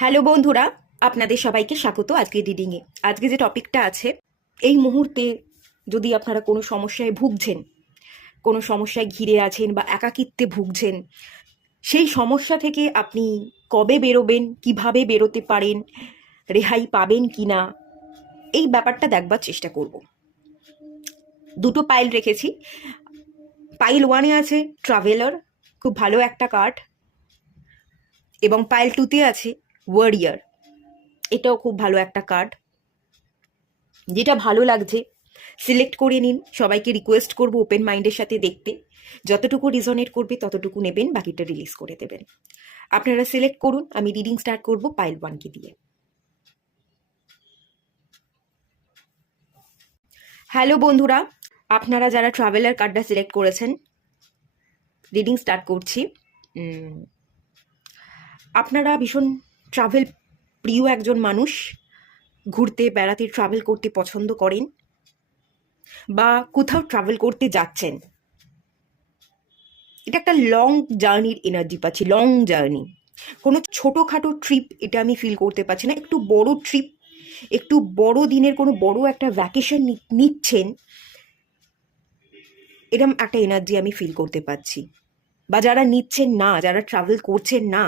Hello বন্ধুরা, আপনাদের সবাইকে স্বাগত আজকের রিডিংয়ে। আজকে যে টপিকটা আছে, এই মুহূর্তে যদি আপনারা কোনো সমস্যায় ভুগছেন, কোনো সমস্যায় ঘিরে আছেন বা একাকিত্বে ভুগছেন, সেই সমস্যা থেকে আপনি কবে বেরোবেন, কিভাবে বেরোতে পারেন, রেহাই পাবেন কি না, এই ব্যাপারটা দেখবার চেষ্টা করব। দুটো পাইল রেখেছি। পাইল ওয়ানে আছে ট্রাভেলার, খুব ভালো একটা কার্ড, এবং পাইল টুতে আছে ওয়ারিয়ার, এটাও খুব ভালো একটা কার্ড। যেটা ভালো লাগছে সিলেক্ট করে নিন। সবাইকে রিকোয়েস্ট করব ওপেন মাইন্ডের সাথে দেখতে। যতটুকু রিজনেট করবে ততটুকু নেবেন, বাকিটা রিলিজ করে দেবেন। আপনারা সিলেক্ট করুন। আমি রিডিং স্টার্ট করব পাইল ওয়ানকে দিয়ে। হ্যালো বন্ধুরা, আপনারা যারা ট্রাভেলার কার্ডটা সিলেক্ট করেছেন, রিডিং স্টার্ট করছি। আপনারা ভীষণ ট্রাভেল প্রিয় একজন মানুষ, ঘুরতে বেড়াতে ট্রাভেল করতে পছন্দ করেন, বা কোথাও ট্রাভেল করতে যাচ্ছেন। এটা একটা লং জার্নির এনার্জি পাচ্ছি, লং জার্নি। কোনো ছোটোখাটো ট্রিপ এটা আমি ফিল করতে পারছি না, একটু বড় ট্রিপ, একটু বড় দিনের কোনো বড় একটা ভ্যাকেশন নিচ্ছেন, এরম একটা এনার্জি আমি ফিল করতে পারছি। বা যারা নিচ্ছেন না, যারা ট্রাভেল করছেন না,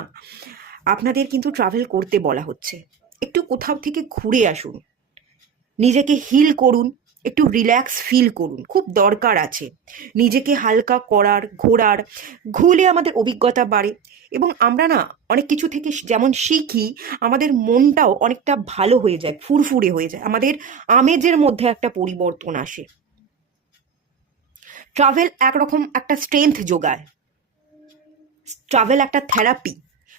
আপনাদের কিন্তু ট্রাভেল করতে বলা হচ্ছে। একটু কোথাও থেকে ঘুরে আসুন, নিজেকে হিল করুন, একটু রিল্যাক্স ফিল করুন, খুব দরকার আছে নিজেকে হালকা করার, ঘোরার। ঘুরলে আমাদের অভিজ্ঞতা বাড়ে, এবং আমরা না অনেক কিছু থেকে যেমন শিখি, আমাদের মনটাও অনেকটা ভালো হয়ে যায়, ফুরফুরে হয়ে যায়, আমাদের আমেজের মধ্যে একটা পরিবর্তন আসে। ট্রাভেল একরকম একটা স্ট্রেংথ যোগায়, ট্রাভেল একটা থেরাপি,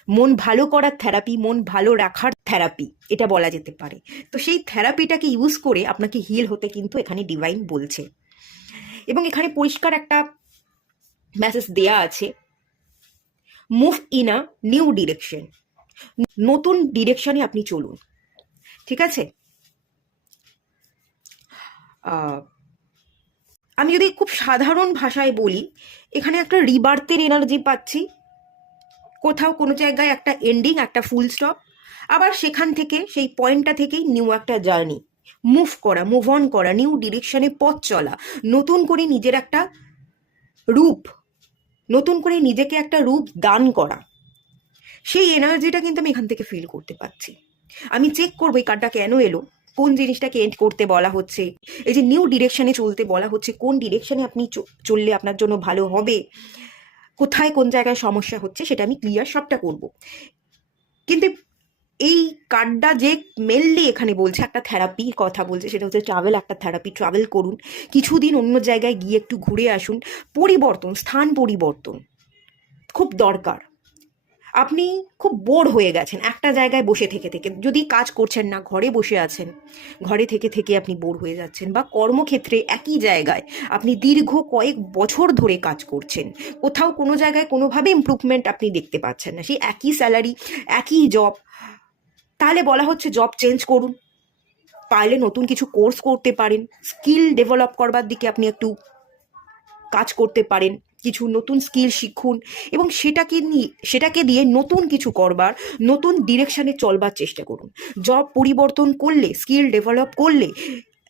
মন ভালো করার থেরাপি, মন ভালো রাখার থেরাপি, এটা বলা যেতে পারে। তো সেই থেরাপিটাকে ইউজ করে আপনাকে হিল হতে কিন্তু এখানে ডিভাইন বলছে। এবং এখানে পরিষ্কার একটা মেসেজ দেয়া আছে, move in a new direction, নতুন ডিরেকশনে আপনি চলুন। ঠিক আছে? আমি যদি খুব সাধারণ ভাষায় বলি, এখানে একটা রিবার্থের এনার্জি পাচ্ছি। কোথাও কোনো জায়গায় একটা এন্ডিং, একটা ফুল স্টপ, আবার সেখান থেকে, সেই পয়েন্টটা থেকেই নিউ একটা জার্নি, মুভ করা, মুভ অন করা, নিউ ডিরেকশনে পথ চলা, নতুন করে নিজের একটা রূপ, নতুন করে নিজেকে একটা রূপ দান করা, সেই এনার্জিটা কিন্তু আমি এখান থেকে ফিল করতে পারছি। আমি চেক করবো এই কার্ডটা কেন এলো, কোন জিনিসটাকে এন্ড করতে বলা হচ্ছে, এই যে নিউ ডিরেকশনে চলতে বলা হচ্ছে, কোন ডিরেকশনে আপনি চললে আপনার জন্য ভালো হবে, কোথায় কোন জায়গায় সমস্যা হচ্ছে, সেটা আমি ক্লিয়ার সবটা করব। কিন্তু এই কার্ডটা যে মেনলি এখানে বলছে, একটা থেরাপির কথা বলছে, সেটা হচ্ছে ট্রাভেল একটা থেরাপি। ট্রাভেল করুন, কিছুদিন অন্য জায়গায় গিয়ে একটু ঘুরে আসুন, পরিবর্তন, স্থান পরিবর্তন খুব দরকার। আপনি খুব বোর হয়ে গেছেন একটা জায়গায় বসে থেকে থেকে, যদি কাজ করছেন না, ঘরে বসে আছেন, ঘরে থেকে থেকে আপনি বোর হয়ে যাচ্ছেন, বা কর্মক্ষেত্রে একই জায়গায় আপনি দীর্ঘ কয়েক বছর ধরে কাজ করছেন, কোথাও কোনো জায়গায় কোনোভাবে ইমপ্রুভমেন্ট আপনি দেখতে পাচ্ছেন না, সেই একই স্যালারি, একই জব, তাহলে বলা হচ্ছে জব চেঞ্জ করুন। পারলে নতুন কিছু কোর্স করতে পারেন, স্কিল ডেভেলপ করবার দিকে আপনি একটু কাজ করতে পারেন, কিছু নতুন স্কিল শিখুন, এবং সেটাকে দিয়ে নতুন কিছু করবার, নতুন ডিরেকশনে চলবার চেষ্টা করুন। জব পরিবর্তন করলে, স্কিল ডেভেলপ করলে,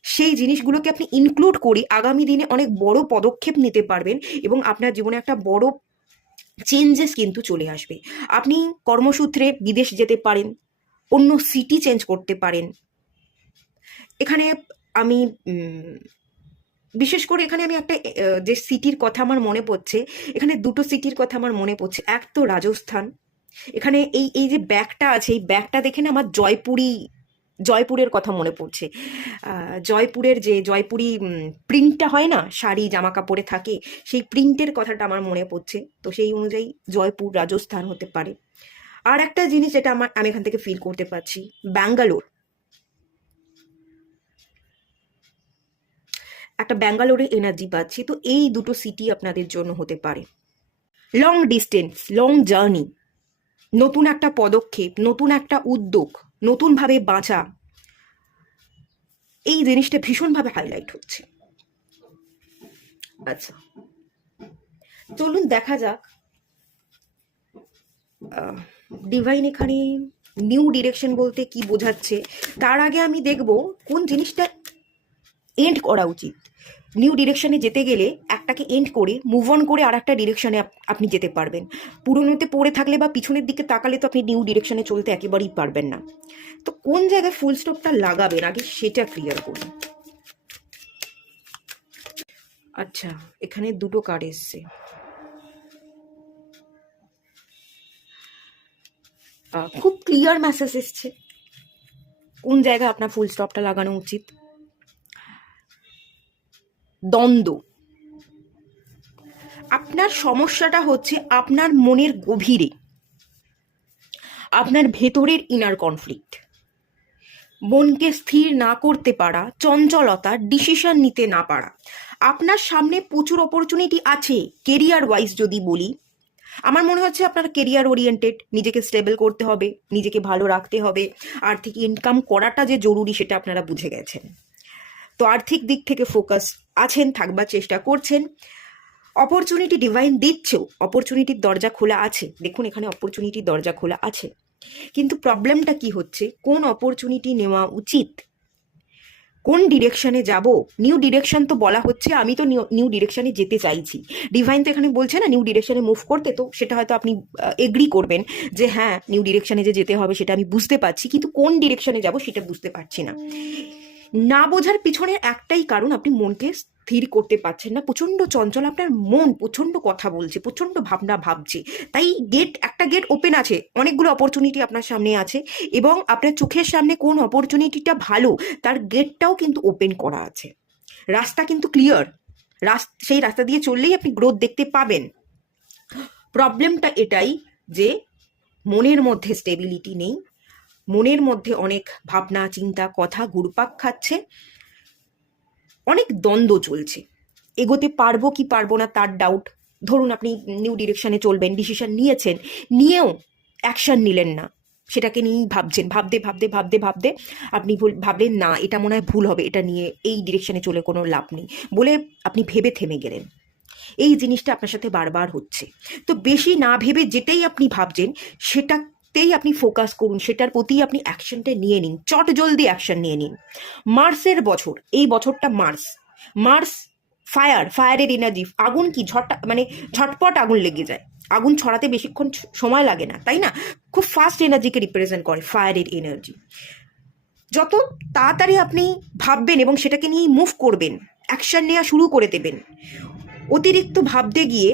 সেই জিনিসগুলোকে আপনি ইনক্লুড করে আগামী দিনে অনেক বড় পদক্ষেপ নিতে পারবেন, এবং আপনার জীবনে একটা বড় চেঞ্জেস কিন্তু চলে আসবে। আপনি কর্মসূত্রে বিদেশ যেতে পারেন, অন্য সিটি চেঞ্জ করতে পারেন। এখানে আমি বিশেষ করে এখানে আমি একটা যে সিটির কথা আমার মনে পড়ছে, এখানে দুটো সিটির কথা আমার মনে পড়ছে। এক তো রাজস্থান, এখানে এই এই যে ব্যাগটা আছে, এই ব্যাগটা দেখে না আমার জয়পুরের কথা মনে পড়ছে। জয়পুরের যে জয়পুরি প্রিন্টটা হয় না, শাড়ি জামা কাপড়ে থাকে, সেই প্রিন্টের কথাটা আমার মনে পড়ছে। তো সেই অনুযায়ী জয়পুর রাজস্থান হতে পারে। আর একটা জিনিস যেটা আমি এখান থেকে ফিল করতে পারছি, ব্যাঙ্গালোর, একটা ব্যাঙ্গালোরের এনার্জি পাচ্ছি। তো এই দুটো সিটি আপনাদের জন্য হতে পারে। লং ডিস্টেন্স, লং জার্নি, নতুন একটা পদক্ষেপ, নতুন একটা উদ্যোগ, নতুনভাবে বাঁচা, এই জিনিসটা ভীষণভাবে হাইলাইট হচ্ছে। আচ্ছা, চলুন দেখা যাক ডিভাইন এখানে নিউ ডিরেকশন বলতে কি বোঝাচ্ছে, তার আগে আমি দেখব কোন জিনিসটা এন্ড করা উচিত। নিউ ডিরেকশনে যেতে গেলে একটাকে এন্ড করে মুভ অন করে আর একটা ডিরেকশনে আপনি যেতে পারবেন। পুরোনোতে পড়ে থাকলে বা পিছনের দিকে তাকালে তো আপনি নিউ ডিরেকশনে চলতে একেবারেই পারবেন না। তো কোন জায়গায় ফুল স্টপটা লাগাবেন আগে সেটা ক্লিয়ার করুন। আচ্ছা, এখানে দুটো কার্ড এসছে। খুব ক্লিয়ার মেসেজ এসছে কোন জায়গায় আপনার ফুল স্টপটা লাগানো উচিত। দ্বন্দ্ব। আপনার সমস্যাটা হচ্ছে আপনার মনের গভীরে, আপনার ভেতরের ইনার কনফ্লিক্ট, মনকে স্থির না করতে পারা, চঞ্চলতা, ডিসিশন নিতে না পারা। আপনার সামনে প্রচুর অপরচুনিটি আছে কেরিয়ার ওয়াইজ যদি বলি। আমার মনে হচ্ছে আপনার কেরিয়ার ওরিয়েন্টেড, নিজেকে স্টেবল করতে হবে, নিজেকে ভালো রাখতে হবে, আর্থিক ইনকাম করাটা যে জরুরি সেটা আপনারা বুঝে গেছেন। তো আর্থিক দিক থেকে ফোকাস আছেন, থাকবার চেষ্টা করছেন। অপরচুনিটি ডিভাইন দিচ্ছেও, অপরচুনিটির দরজা খোলা আছে। দেখুন এখানে অপরচুনিটির দরজা খোলা আছে, কিন্তু প্রবলেমটা কি হচ্ছে, কোন অপরচুনিটি নেওয়া উচিত, কোন ডিরেকশনে যাব। নিউ ডিরেকশন তো বলা হচ্ছে, আমি তো নিউ ডিরেকশনে যেতে চাইছি। ডিভাইন তো এখানে বলছে না নিউ ডিরেকশনে মুভ করতে, তো সেটা হয়তো আপনি এগ্রি করবেন যে হ্যাঁ নিউ ডিরেকশনে যে যেতে হবে সেটা আমি বুঝতে পারছি, কিন্তু কোন ডিরেকশনে যাব সেটা বুঝতে পারছি না। না বোঝার পিছনে একটাই কারণ, আপনি মনকে স্থির করতে পারছেন না, প্রচন্ড চঞ্চল, আপনার মন প্রচন্ড কথা বলছে, প্রচন্ড ভাবনা ভাবছে। তাই একটা গেট ওপেন আছে, অনেকগুলো অপরচুনিটি আপনার সামনে আছে, এবং আপনার চোখের সামনে কোন অপরচুনিটিটা ভালো তার গেটটাও কিন্তু ওপেন করা আছে। রাস্তা কিন্তু ক্লিয়ার, সেই রাস্তা দিয়ে চললেই আপনি গ্রোথ দেখতে পাবেন। প্রবলেমটা এটাই যে মনের মধ্যে স্টেবিলিটি নেই, মনের মধ্যে অনেক ভাবনা চিন্তা কথা ঘুরপাক খাচ্ছে, অনেক দ্বন্দ্ব চলছে, এগোতে পারবো কি পারবো না তার ডাউট। ধরুন আপনি নিউ ডিরেকশনে চলবেন, ডিসিশন নিয়েছেন, নিয়েও অ্যাকশন নিলেন না, সেটাকে নিয়েই ভাবছেন, ভাবতে ভাবতে ভাবতে ভাবতে আপনি ভাবলেন না এটা মনে হয় ভুল হবে, এটা নিয়ে এই ডিরেকশনে চলে কোনো লাভ নেই বলে আপনি ভেবে থেমে গেলেন। এই জিনিসটা আপনার সাথে বারবার হচ্ছে। তো বেশি না ভেবে যেটাই আপনি ভাবছেন সেটাতেই আপনি ফোকাস করুন, সেটার প্রতি আপনি অ্যাকশনটা নিয়ে নিন, চট জলদি অ্যাকশন নিয়ে নিন। মার্সের বছর, এই বছরটা মার্স ফায়ারের এনার্জি। আগুন কি মানে ঝটপট আগুন লেগে যায়, আগুন ছড়াতে বেশিক্ষণ সময় লাগে না, তাই না? খুব ফাস্ট এনার্জিকে রিপ্রেজেন্ট করে ফায়ারের এনার্জি। যত তাড়াতাড়ি আপনি ভাববেন এবং সেটাকে নিয়ে মুভ করবেন, অ্যাকশন নেওয়া শুরু করে দেবেন, অতিরিক্ত ভাবতে গিয়ে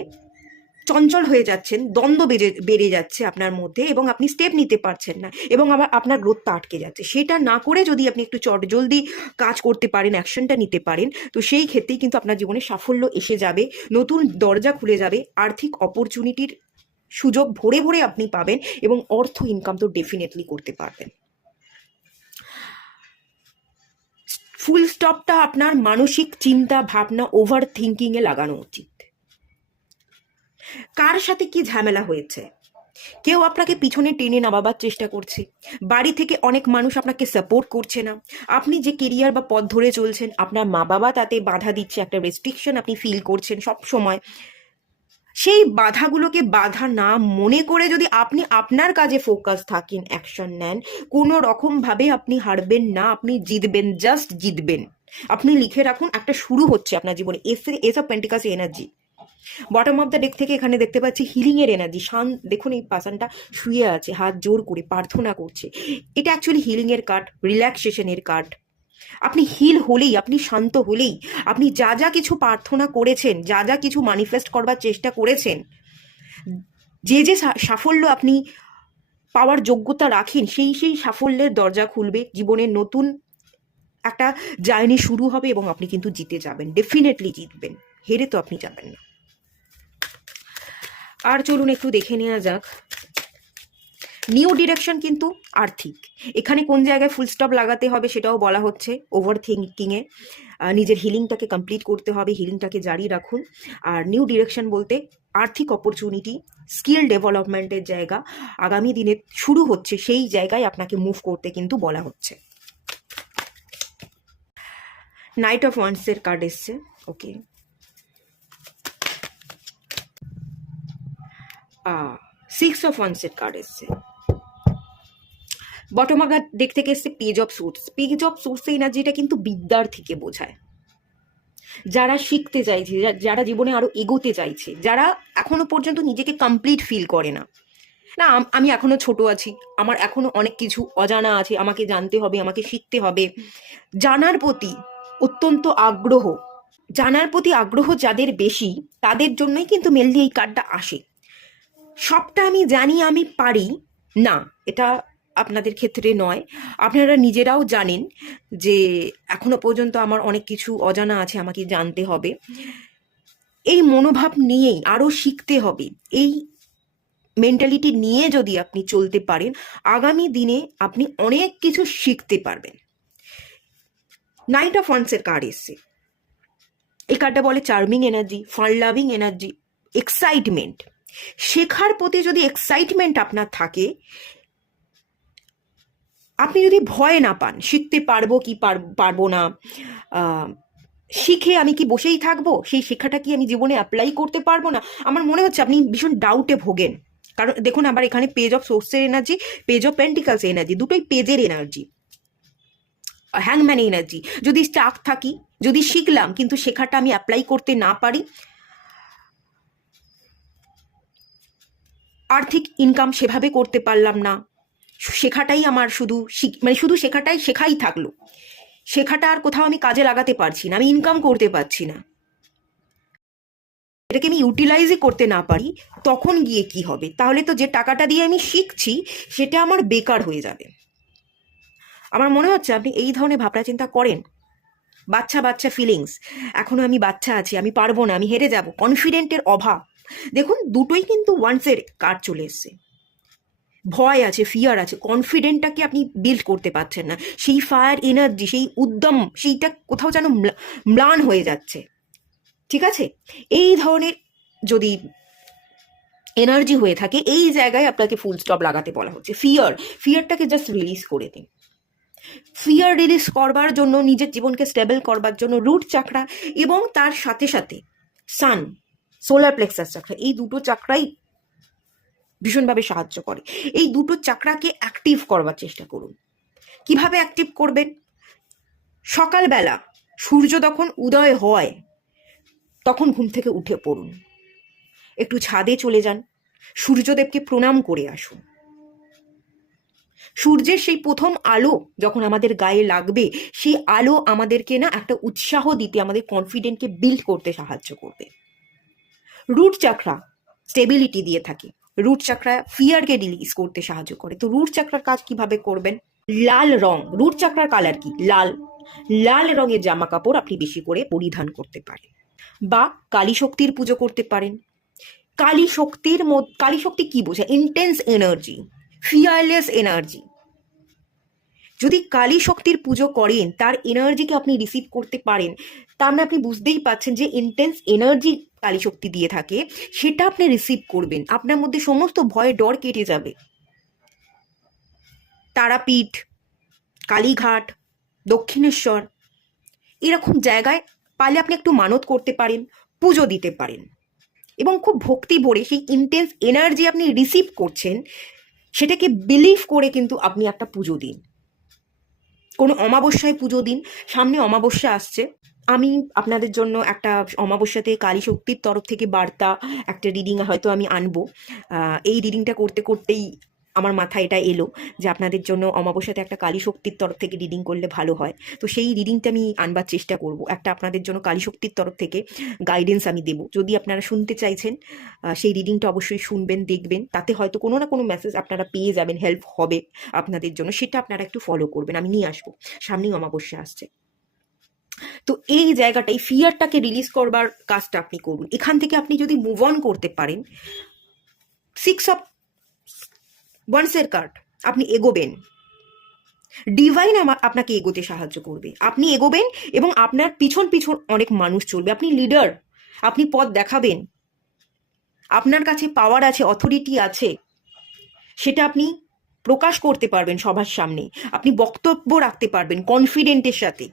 চঞ্চল হয়ে যাচ্ছেন, দ্বন্দ্ব বেড়ে যাচ্ছে আপনার মধ্যে এবং আপনি স্টেপ নিতে পারছেন না, এবং আবার আপনার গ্রোথটা আটকে যাচ্ছে। সেটা না করে যদি আপনি একটু জলদি কাজ করতে পারেন, অ্যাকশনটা নিতে পারেন, তো সেই ক্ষেত্রেই কিন্তু আপনার জীবনে সাফল্য এসে যাবে, নতুন দরজা খুলে যাবে, আর্থিক অপরচুনিটির সুযোগ ভরে ভরে আপনি পাবেন, এবং অর্থ ইনকাম তো ডেফিনেটলি করতে পারবেন। ফুল স্টপটা আপনার মানসিক চিন্তা ভাবনা ওভার থিঙ্কিংয়ে লাগানো উচিত। কার সাথে কি ঝামেলা হয়েছে, কেউ আপনাকে পিছনে টেনে নামাবার চেষ্টা করছে, বাড়ি থেকে অনেক মানুষ আপনাকে সাপোর্ট করছে না, আপনি যে কেরিয়ার বা পথ ধরে চলছেন আপনার মা বাবা তাতে বাধা দিচ্ছে, একটা রেস্ট্রিকশন আপনি ফিল করছেন সব সময়। সেই বাধাগুলোকে বাধা না মনে করে যদি আপনি আপনার কাজে ফোকাস থাকেন, অ্যাকশন নেন, কোনো রকমভাবে আপনি হারবেন না, আপনি জিতবেন, জাস্ট জিতবেন। আপনি লিখে রাখুন, একটা শুরু হচ্ছে আপনার জীবনে। S of পেন্টিকাস energy, bottom of the deck থেকে এখানে দেখতে পাচ্ছি হিলিং এর এনার্জি। দেখুন এই পার্সনটা শুয়ে আছে, হাত জোর করে প্রার্থনা করছে, এটা অ্যাকচুয়ালি হিলিং এর কার্ড, রিল্যাক্সেশনের কার্ড। আপনি হিল হলেই, আপনি শান্ত হলেই, আপনি যা যা কিছু প্রার্থনা করেছেন, যা যা কিছু ম্যানিফেস্ট করবার চেষ্টা করেছেন, যে যে সাফল্য আপনি পাওয়ার যোগ্যতা রাখেন, সেই সাফল্যের দরজা খুলবে, জীবনের নতুন একটা জার্নি শুরু হবে, এবং আপনি কিন্তু জিতে যাবেন, ডেফিনেটলি জিতবেন, হেরে তো আপনি যাবেন না। আর চলুন একটু দেখে নেওয়া যাক নিউ ডিরেকশন কিন্তু আর্থিক, এখানে কোন জায়গায় ফুল স্টপ লাগাতে হবে সেটাও বলা হচ্ছে। ওভার থিঙ্কিংয়ে নিজের হিলিংটাকে কমপ্লিট করতে হবে, হিলিংটাকে জারি রাখুন। আর নিউ ডিরেকশন বলতে আর্থিক অপরচুনিটি, স্কিল ডেভেলপমেন্টের জায়গা আগামী দিনে শুরু হচ্ছে, সেই জায়গায় আপনাকে মুভ করতে কিন্তু বলা হচ্ছে। নাইট অফ ওয়ান্ডসের কার্ড এসছে, ওকে। সিক্স অফ ওয়ান্ডসের কার্ড এসছে। বটম অফ দ্য ডেক থেকে এসছে page of swords. Page of swords এনার্জিটা কিন্তু বিদ্যার্থীকে বোঝায়, যারা শিখতে চাইছে, যারা জীবনে আরো এগোতে চাইছে, যারা এখনো পর্যন্ত নিজেকে কমপ্লিট ফিল করে না। না আমি এখনো ছোট আছি, আমার এখনো অনেক কিছু অজানা আছে, আমাকে জানতে হবে, আমাকে শিখতে হবে, জানার প্রতি অত্যন্ত আগ্রহ, জানার প্রতি আগ্রহ যাদের বেশি তাদের জন্যই কিন্তু মেনলি এই কার্ডটা আসে। সবটা আমি জানি, আমি পারি না, এটা আপনাদের ক্ষেত্রে নয়। আপনারা নিজেরাও জানেন যে এখনো পর্যন্ত আমার অনেক কিছু অজানা আছে, আমাকে জানতে হবে। এই মনোভাব নিয়েই আরো শিখতে হবে, এই মেন্টালিটি নিয়ে যদি আপনি চলতে পারেন, আগামী দিনে আপনি অনেক কিছু শিখতে পারবেন। নাইট অফ ওয়ান্সের কার্ড এসছে। এই কার্ডটা বলে charming energy, fun loving energy, excitement. শেখার প্রতি যদি এক্সাইটমেন্ট আপনার থাকে, আপনি যদি ভয় না পান, শিখতে পারবো কি পারবো না, শিখে আমি কি বসেই থাকবো, সেই শেখাটা কি আমি জীবনে অ্যাপ্লাই করতে পারবো না, আমার মনে হচ্ছে আপনি ভীষণ ডাউটে ভোগেন। কারণ দেখুন আবার এখানে পেজ অফ সোর্সের energy, page of pentacles energy, দুটোই পেজের এনার্জি, হ্যাংম্যান এনার্জি। যদি স্টাক থাকি, যদি শিখলাম কিন্তু শেখাটা আমি অ্যাপ্লাই করতে না পারি, আর্থিক ইনকাম সেভাবে করতে পারলাম না, শেখাটাই আমার শুধু শুধু শেখাই থাকলো, শেখাটা আর কোথাও আমি কাজে লাগাতে পারছি না, আমি ইনকাম করতে পারছি না, এটাকে আমি ইউটিলাইজই করতে না পারি, তখন গিয়ে কি হবে? তাহলে তো যে টাকাটা দিয়ে আমি শিখছি সেটা আমার বেকার হয়ে যাবে। আমার মনে হচ্ছে আপনি এই ধরনের ভাবনা চিন্তা করেন। বাচ্চা বাচ্চা ফিলিংস, এখনো আমি বাচ্চা আছি, আমি পারবো না, আমি হেরে যাব, কনফিডেন্টের অভাব। দেখুন দুটোই কিন্তু ওয়ান্সের কার্ড চলে এসছে। ভয় আছে, ফিয়ার আছে, কনফিডেন্টটাকে আপনি বিল্ড করতে পারছেন না, সেই ফায়ার এনার্জি, সেই উদ্যম, সেইটা কোথাও যেন ম্লান হয়ে যাচ্ছে। ঠিক আছে, এই ধরনের যদি এনার্জি হয়ে থাকে, এই জায়গায় আপনাকে ফুল স্টপ লাগাতে বলা হচ্ছে। ফিয়ারটাকে জাস্ট রিলিজ করে দিন। ফিয়ার রিলিজ করবার জন্য, নিজের জীবনকে স্টেবল করবার জন্য রুট চাকরা এবং তার সাথে সাথে সান, সোলার প্লেক্সাস চাকরা, এই দুটো চাকরাই ভীষণভাবে সাহায্য করে। এই দুটো চাকরাকে অ্যাক্টিভ করবার চেষ্টা করুন। কিভাবে অ্যাক্টিভ করবেন? সকালবেলা সূর্য যখন উদয় হয় তখন ঘুম থেকে উঠে পড়ুন, একটু ছাদে চলে যান, সূর্যদেবকে প্রণাম করে আসুন। সূর্যের সেই প্রথম আলো যখন আমাদের গায়ে লাগবে, সেই আলো আমাদেরকে না একটা উৎসাহ দিতে, আমাদের কনফিডেন্টকে বিল্ড করতে সাহায্য করবে। রুট চাকরা স্টেবিলিটি দিয়ে থাকে, রুট চাকরা ফিয়ারকে রিলিজ করতে সাহায্য করে। তো রুট চাকরার কাজ কিভাবে করবেন? লাল রং, রুট চাকরার কালার কি? লাল। লাল রঙের জামা কাপড় আপনি বেশি করে পরিধান করতে পারেন, বা কালী শক্তির পুজো করতে পারেন। কালী শক্তি কি বোঝায়? Intense energy, fearless energy. যদি কালী শক্তির পুজো করেন, তার এনার্জিকে আপনি রিসিভ করতে পারেন, তার মানে আপনি বুঝতেই পাচ্ছেন যে ইন্টেন্স এনার্জি কালী শক্তি দিয়ে থাকে, সেটা আপনি রিসিভ করবেন, আপনার মধ্যে সমস্ত ভয় ডর কেটে যাবে। তারাপীঠ, কালীঘাট, দক্ষিণেশ্বর, এরকম জায়গায় পারলে আপনি একটু মানত করতে পারেন, পুজো দিতে পারেন, এবং খুব ভক্তি ভরে সেই ইন্টেন্স এনার্জি আপনি রিসিভ করছেন, সেটাকে বিলিভ করে কিন্তু আপনি একটা পুজো দিন। কোনো অমাবস্যায় পুজো দিন, সামনে অমাবস্যা আসছে। আমি আপনাদের জন্য একটা অমাবস্যাতে কালী শক্তির তরফ থেকে বার্তা, একটা রিডিং হয়তো আমি আনবো। এই রিডিংটা করতে করতেই আমার মাথায় এটা এলো যে আপনাদের জন্য অমাবস্যাতে একটা কালী শক্তির তরফ থেকে রিডিং করলে ভালো হয়। তো সেই রিডিংটা আমি আনবার চেষ্টা করব, একটা আপনাদের জন্য কালী শক্তির তরফ থেকে গাইডেন্স আমি দেবো। যদি আপনারা শুনতে চাইছেন, সেই রিডিংটা অবশ্যই শুনবেন, দেখবেন, তাতে হয়তো কোনো না কোনো মেসেজ আপনারা পেয়ে যাবেন, হেল্প হবে আপনাদের জন্য, সেটা আপনারা একটু ফলো করবেন। আমি নিয়ে আসবো, সামনেই অমাবস্যা আসছে। তো এই জায়গাটাই ফিয়ারটাকে রিলিজ করবার কাজটা আপনি করুন। এখান থেকে আপনি যদি মুভ অন করতে পারেন, 6 অফ ওয়ান্সের কার্ড, আপনি এগোবেন, ডিভাইন আপনাকে এগোতে সাহায্য করবে, আপনি এগোবেন এবং আপনার পিছন পিছন অনেক মানুষ চলবে। আপনি লিডার, আপনি পথ দেখাবেন, আপনার কাছে পাওয়ার আছে, অথরিটি আছে, সেটা আপনি প্রকাশ করতে পারবেন সবার সামনে, আপনি বক্তব্য রাখতে পারবেন কনফিডেন্টের সাথে,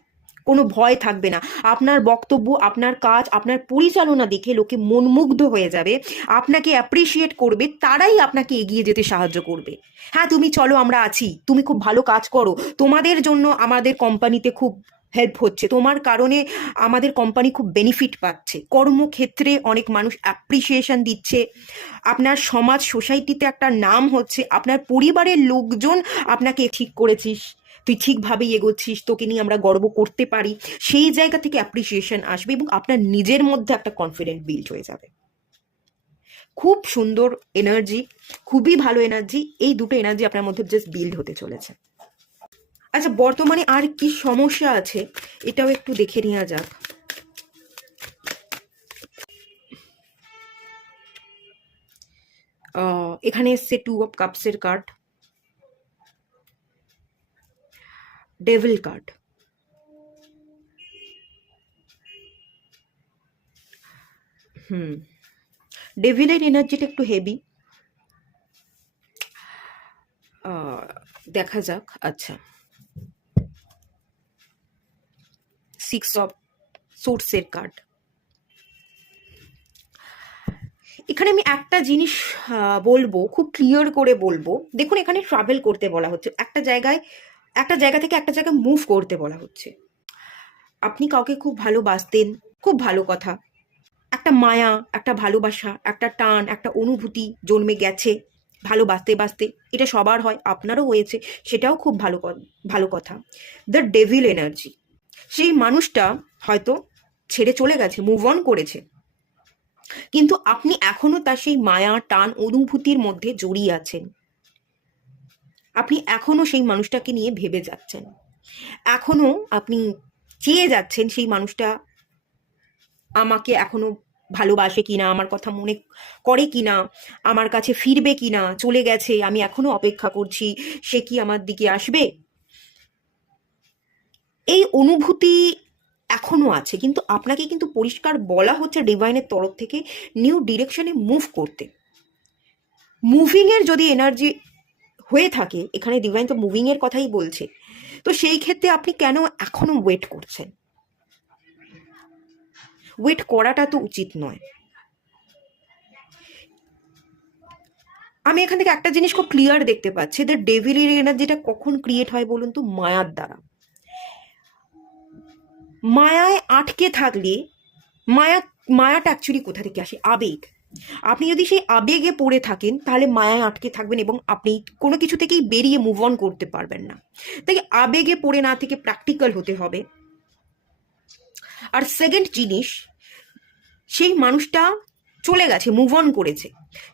কোনো ভয় থাকবে না। আপনার বক্তব্য, আপনার কাজ, আপনার পরিচালনা দেখে লোকে মনমুগ্ধ হয়ে যাবে, আপনাকে অ্যাপ্রিসিয়েট করবে, তারাই আপনাকে এগিয়ে যেতে সাহায্য করবে। হ্যাঁ, তুমি চলো, আমরা আছি, তুমি খুব ভালো কাজ করো, তোমাদের জন্য আমাদের কোম্পানিতে খুব হেল্প হচ্ছে, তোমার কারণে আমাদের কোম্পানি খুব বেনিফিট পাচ্ছে, কর্মক্ষেত্রে অনেক মানুষ অ্যাপ্রিসিয়েশন দিচ্ছে, আপনার সমাজ সোসাইটিতে একটা নাম হচ্ছে, আপনার পরিবারের লোকজন আপনাকে ঠিক করেছিস, তুই ঠিকভাবেই এগোচ্ছিস, তোকে নিয়ে আমরা গর্ব করতে পারি, সেই জায়গা থেকে অ্যাপ্রিসিয়েশন আসবে এবং আপনার নিজের মধ্যে একটা কনফিডেন্ট বিল্ড হয়ে যাবে। খুব সুন্দর এনার্জি, খুবই ভালো এনার্জি, এই দুটো এনার্জি আপনার মধ্যে জাস্ট বিল্ড হতে চলেছে। আচ্ছা, বর্তমানে আর কি সমস্যা আছে এটাও একটু দেখে নেওয়া যাক। এখানে এসছে 2 অফ কাপসের কার্ড, ডেভিল কার্ড, ডেভিলের এনার্জিটা একটু হেভি, দেখা যাক। আচ্ছা, 6 অফ সোর্সের কার্ড। এখানে আমি একটা জিনিস বলবো, খুব ক্লিয়ার করে বলবো, দেখুন এখানে ট্রাভেল করতে বলা হচ্ছে, একটা জায়গা থেকে একটা জায়গায় মুভ করতে বলা হচ্ছে। আপনি কাউকে খুব ভালোবাসতেন, খুব ভালো কথা, একটা মায়া, একটা ভালোবাসা, একটা টান, একটা অনুভূতি জন্মে গেছে ভালোবাসতে বাসতে, এটা সবার হয়, আপনারও হয়েছে, সেটাও খুব ভালো কথা। দ্য ডেভিল এনার্জি, সেই মানুষটা হয়তো ছেড়ে চলে গেছে, মুভ অন করেছে, কিন্তু আপনি এখনো তার সেই মায়া, টান, অনুভূতির মধ্যে জড়িয়ে আছেন, আপনি এখনো সেই মানুষটাকে নিয়ে ভেবে যাচ্ছেন, এখনো আপনি চেয়ে যাচ্ছেন সেই মানুষটা আমাকে এখনো ভালোবাসে কিনা, আমার কথা মনে করে কিনা, আমার কাছে ফিরবে কিনা, চলে গেছে, আমি এখনো অপেক্ষা করছি, সে কি আমার দিকে আসবে। এই অনুভূতি এখনো আছে, কিন্তু আপনাকে কিন্তু পরিষ্কার বলা হচ্ছে ডিভাইনের তরফ থেকে নিউ ডিরেকশনে মুভ করতে। মুভিংয়ের যদি এনার্জি হয়ে থাকে, এখানে ডিভাইন তো মুভিংয়ের কথাই বলছে, তো সেই ক্ষেত্রে আপনি কেন এখনো ওয়েট করছেন? ওয়েট করাটা তো উচিত নয়। আমি এখান থেকে একটা জিনিস খুব ক্লিয়ার দেখতে পাচ্ছি, দ্য ডেভিলের এনার্জিটা কখন ক্রিয়েট হয় বলুন তো? মায়ার দ্বারা। মায়ায় আটকে থাকলে, মায়াটা অ্যাকচুয়ালি কোথা থেকে আসে? আবেগ। আপনি যদি সেই আবেগে পড়ে থাকেন তাহলে মায়ায় আটকে থাকবেন এবং আপনি কোনো কিছু থেকেই বেরিয়ে মুভ অন করতে পারবেন না। তাই আবেগে পড়ে না থেকে প্র্যাকটিক্যাল হতে হবে। আর সেকেন্ড জিনিস, সেই মানুষটা চলে গেছে, মুভ অন করেছে,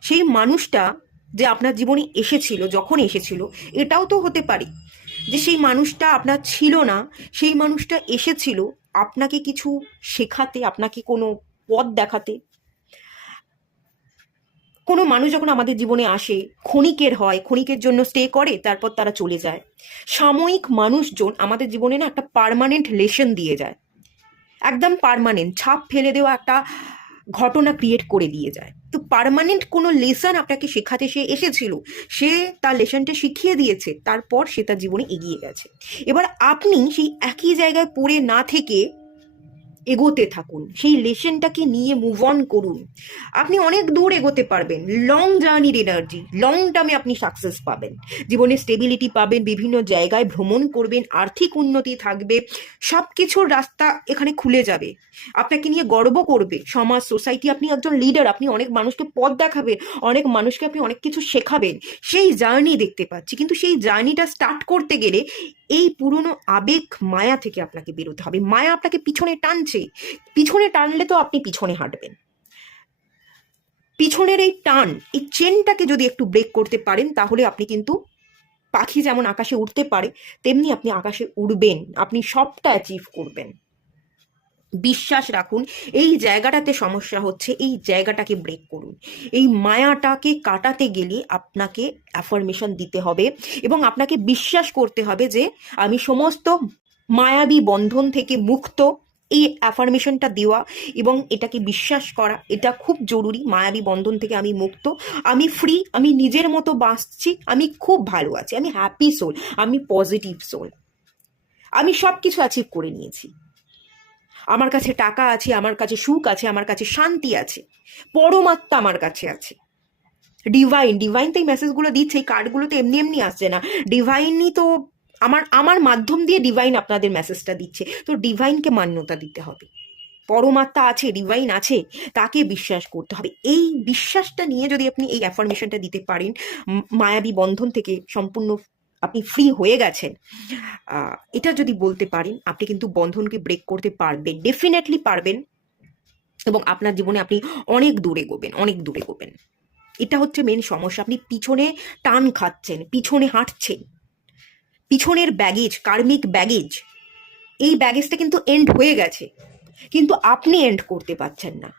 সেই মানুষটা যে আপনার জীবনে এসেছিল, যখন এসেছিল, এটাও তো হতে পারে যে সেই মানুষটা আপনার ছিল না, সেই মানুষটা এসেছিল আপনাকে কিছু শেখাতে, আপনাকে কোনো পথ দেখাতে। কোনো মানুষ যখন আমাদের জীবনে আসে, ক্ষণিকের হয়, ক্ষণিকের জন্য স্টে করে, তারপর তারা চলে যায়। সাময়িক মানুষজন আমাদের জীবনে না একটা পার্মানেন্ট লেসন দিয়ে যায়, একদম পার্মানেন্ট ছাপ ফেলে দেওয়া একটা ঘটনা ক্রিয়েট করে দিয়ে যায়। তো পার্মানেন্ট কোনো লেসন আপনাকে শেখাতে সে এসেছিল, সে তার লেসনটা শিখিয়ে দিয়েছে, তারপর সে তার জীবনে এগিয়ে গেছে। এবার আপনি সেই একই জায়গায় পড়ে না থেকে এগোতে থাকুন, সেই লেসনটাকে নিয়ে মুভ অন করুন, আপনি অনেক দূর এগোতে পারবেন। লং জার্নির এনার্জি, লং টার্মে আপনি সাকসেস পাবেন, জীবনে স্টেবিলিটি পাবেন, বিভিন্ন জায়গায় ভ্রমণ করবেন, আর্থিক উন্নতি থাকবে, সব কিছুর রাস্তা এখানে খুলে যাবে, আপনাকে নিয়ে গর্ব করবে সমাজ, সোসাইটি। আপনি একজন লিডার, আপনি অনেক মানুষকে পথ দেখাবেন, অনেক মানুষকে আপনি অনেক কিছু শেখাবেন, সেই জার্নি দেখতে পাচ্ছি। কিন্তু সেই জার্নিটা স্টার্ট করতে গেলে এই পুরনো আবেগ, মায়া থেকে আপনাকে বেরোতে হবে। মায়া আপনাকে পিছনে টানছে, পিছনে টানলে তো আপনি পিছনে হাঁটবেন। পিছনের এই টান, এই চেনটাকে যদি একটু ব্রেক করতে পারেন, তাহলে আপনি কিন্তু পাখি যেমন আকাশে উঠতে পারে, তেমনি আপনি আকাশে উড়বেন, আপনি সবটা অ্যাচিভ করবেন। বিশ্বাস রাখুন, এই জায়গাটাতে সমস্যা হচ্ছে, এই জায়গাটাকে ব্রেক করুন। এই মায়াটাকে কাটাতে গেলে আপনাকে অ্যাফার্মেশন দিতে হবে এবং আপনাকে বিশ্বাস করতে হবে যে আমি সমস্ত মায়াবী বন্ধন থেকে মুক্ত। এই অ্যাফার্মেশনটা দেওয়া এবং এটাকে বিশ্বাস করা, এটা খুব জরুরি। মায়াবী বন্ধন থেকে আমি মুক্ত, আমি ফ্রি, আমি নিজের মতো বাঁচছি, আমি খুব ভালো আছি, আমি হ্যাপি সোল, আমি পজিটিভ সোল, আমি সব কিছু অ্যাচিভ করে নিয়েছি। আমার কাছে টাকা আছে, আমার কাছে সুখ আছে, আমার কাছে শান্তি আছে, পরমাত্মা আমার কাছে আছে। ডিভাইন তো এই মেসেজগুলো দিচ্ছে, এই কার্ডগুলো তো এমনি এমনি আসছে না। ডিভাইনই তো আমার আমার মাধ্যম দিয়ে ডিভাইন আপনাদের মেসেজটা দিচ্ছে। তো ডিভাইনকে মান্যতা দিতে হবে। পরমাত্মা আছে, ডিভাইন আছে, তাকে বিশ্বাস করতে হবে। এই বিশ্বাসটা নিয়ে যদি আপনি এই অ্যাফার্মেশনটা দিতে পারেন, মায়াবী বন্ধন থেকে সম্পূর্ণ আপনি ফ্রি হয়ে গেছেন, এটা যদি বলতে পারেন, আপনি কিন্তু বন্ধনকে ব্রেক করতে পারবেন, ডেফিনেটলি পারবেন। এবং আপনার জীবনে আপনি অনেক দূরে এগোবেন, অনেক দূরে এগোবেন। এটা হচ্ছে মেন সমস্যা। আপনি পিছনে টান খাচ্ছেন, পিছনে হাঁটছেন, পিছনের ব্যাগেজ, কার্মিক ব্যাগেজ, এই ব্যাগেজটা কিন্তু এন্ড হয়ে গেছে, কিন্তু আপনি এন্ড করতে পারছেন না।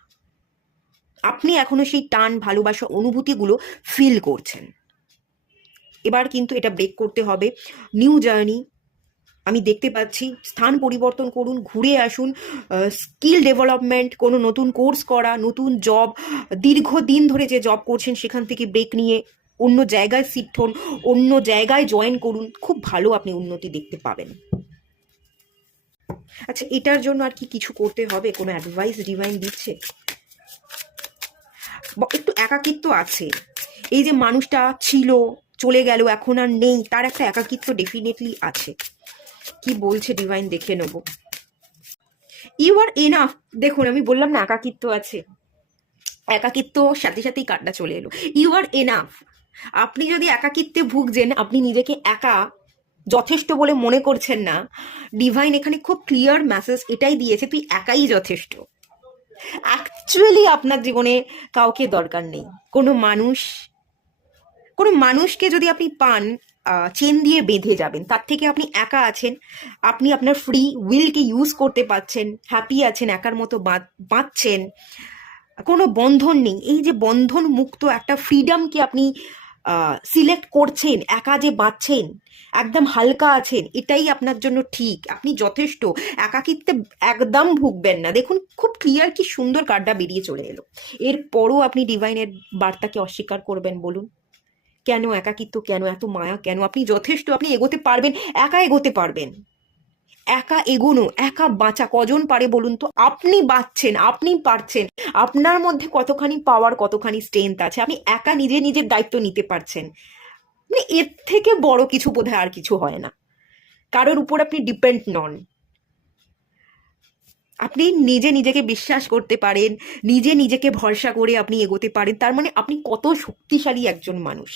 আপনি এখনো সেই টান, ভালোবাসা, অনুভূতিগুলো ফিল করছেন। এবার কিন্তু এটা ব্রেক করতে হবে। নিউ জার্নি আমি দেখতে পাচ্ছি। স্থান পরিবর্তন করুন, ঘুরে আসুন, স্কিল ডেভেলপমেন্ট, কোনো নতুন কোর্স করা, নতুন জব, দীর্ঘদিন ধরে যে জব করছেন সেখান থেকে ব্রেক নিয়ে অন্য জায়গায় শিফট হন, অন্য জায়গায় জয়েন করুন, খুব ভালো আপনি উন্নতি দেখতে পাবেন। আচ্ছা, এটার জন্য আর কি কিছু করতে হবে? কোনো অ্যাডভাইস ডিভাইন দিচ্ছে? একটু একাকিত্ব আছে, এই যে মানুষটা ছিল, চলে গেল, এখন আর নেই, তার একটা একাকিত্ব ডেফিনেটলি আছে। কি বলছে ডিভাইন দেখে নেব। You are enough. দেখুন, আমি বললাম না একাকিত্ব আছে, একাকিত্ব সাথে সাথেই কার্ডটা চলে এলো। You are enough. আপনি যদি একাকিত্বে ভুগছেন, আপনি নিজেকে একা যথেষ্ট বলে মনে করছেন না, ডিভাইন এখানে খুব ক্লিয়ার মেসেজ এটাই দিয়েছে, তুই একাই যথেষ্ট। অ্যাকচুয়ালি আপনার জীবনে কাউকে দরকার নেই। কোনো মানুষকে যদি আপনি পান, চেন দিয়ে বেঁধে যাবেন, তার থেকে আপনি একা আছেন, আপনি আপনার ফ্রি উইলকে ইউজ করতে পারছেন, হ্যাপি আছেন, একার মতো বাঁচছেন, কোনো বন্ধন নেই। এই যে বন্ধন মুক্ত একটা ফ্রিডমকে আপনি সিলেক্ট করছেন, একা যে বাঁচছেন, একদম হালকা আছেন, এটাই আপনার জন্য ঠিক। আপনি যথেষ্ট, একাকিত্বে একদম ভুগবেন না। দেখুন খুব ক্লিয়ার, কি সুন্দর কার্ডটা বেরিয়ে চলে এলো। এরপরও আপনি ডিভাইনের বার্তাকে অস্বীকার করবেন? বলুন কেন? একাকিত্ব কেন? এত মায়া কেন? আপনি যথেষ্ট, আপনি এগোতে পারবেন, একা এগোতে পারবেন। একা এগোনো, একা বাঁচা কজন পারে বলুন তো? আপনি বাঁচছেন, আপনি পারছেন। আপনার মধ্যে কতখানি পাওয়ার, কতখানি স্ট্রেংথ আছে, আপনি একা নিজের দায়িত্ব নিতে পারছেন। মানে এর থেকে বড় কিছু বোধহয় আর কিছু হয় না। কারোর উপর আপনি ডিপেন্ড নন। আপনি নিজেকে বিশ্বাস করতে পারেন, নিজেকে ভরসা করে আপনি এগোতে পারেন। তার মানে আপনি কত শক্তিশালী একজন মানুষ,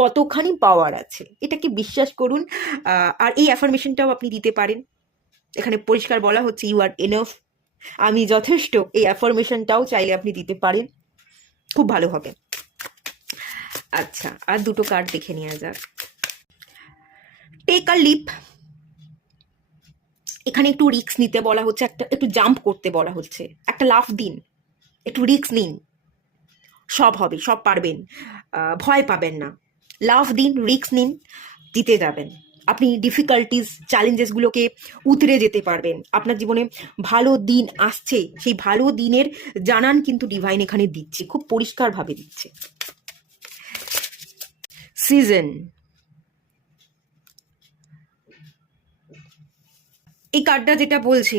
কতখানি পাওয়ার আছে, এটাকে বিশ্বাস করুন। আর এই অ্যাফার্মেশনটাও আপনি দিতে পারেন। এখানে পরিষ্কার বলা হচ্ছে ইউ আর এনাফ, আমি যথেষ্ট। এই অ্যাফার্মেশনটাও চাইলে আপনি দিতে পারেন, খুব ভালো হবে। আচ্ছা, আর দুটো কার্ড দেখে নেওয়া যাক। Take a leap. এখানে একটু রিস্ক নিতে বলা হচ্ছে, একটু জাম্প করতে বলা হচ্ছে, একটা লাফ দিন, একটু রিস্ক নিন, সব হবে, সব পারবেন, ভয় পাবেন না। লাফ দিন, রিস্ক নিন, জিতে যাবেন। আপনি ডিফিকাল্টিস, চ্যালেঞ্জেসগুলোকে উতরে যেতে পারবেন। আপনার জীবনে ভালো দিন আসছে, সেই ভালো দিনের জানান কিন্তু ডিভাইন এখানে দিচ্ছে, খুব পরিষ্কারভাবে দিচ্ছে। সিজন, এই কার্ডটা যেটা বলছে,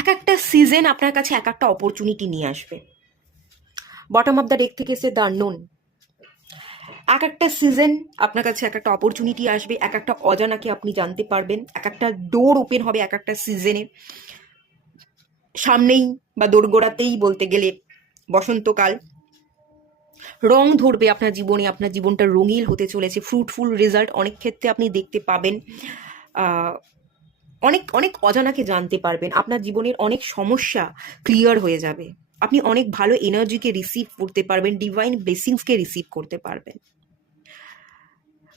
এক একটা সিজন আপনার কাছে এক একটা অপরচুনিটি নিয়ে আসবে। বটম অফ দ্য ডেক থেকে এসে দ্য নোন। এক একটা সিজন আপনার কাছে এক একটা অপরচুনিটি আসবে, এক একটা অজানাকে আপনি জানতে পারবেন, এক একটা ডোর ওপেন হবে এক একটা সিজনে। সামনেই বা দোরগোড়াতেই বলতে গেলে বসন্তকাল, রং ধরবে আপনার জীবনে, আপনার জীবনটা রঙিন হতে চলেছে, ফ্রুটফুল রেজাল্ট অনেক ক্ষেত্রে আপনি দেখতে পাবেন। অনেক অনেক অজানাকে জানতে পারবেন, আপনার জীবনের অনেক সমস্যা ক্লিয়ার হয়ে যাবে, আপনি অনেক ভালো এনার্জিকে রিসিভ করতে পারবেন, ডিভাইন ব্লেসিংসকে রিসিভ করতে পারবেন।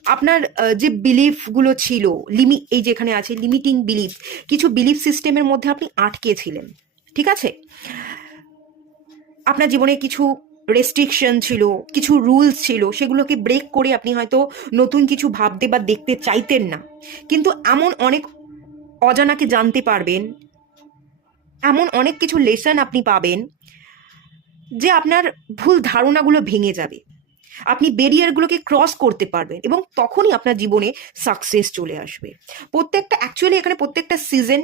আপনার যে বিলিফগুলো ছিল, এই যেখানে আছে লিমিটিং বিলিফ, কিছু বিলিফ সিস্টেমের মধ্যে আপনি আটকে ছিলেন, ঠিক আছে? আপনার জীবনে কিছু রেস্ট্রিকশন ছিল, কিছু রুলস ছিল, সেগুলোকে ব্রেক করে আপনি হয়তো নতুন কিছু ভাবতে বা দেখতে চাইতেন না, কিন্তু এমন অনেক অজানাকে জানতে পারবেন, এমন অনেক কিছু লেসন আপনি পাবেন যে আপনার ভুল ধারণাগুলো ভেঙে যাবে, আপনি ব্যারিয়ারগুলোকে ক্রস করতে পারবেন, এবং তখনই আপনার জীবনে সাকসেস চলে আসবে। অ্যাকচুয়ালি এখানে প্রত্যেকটা সিজন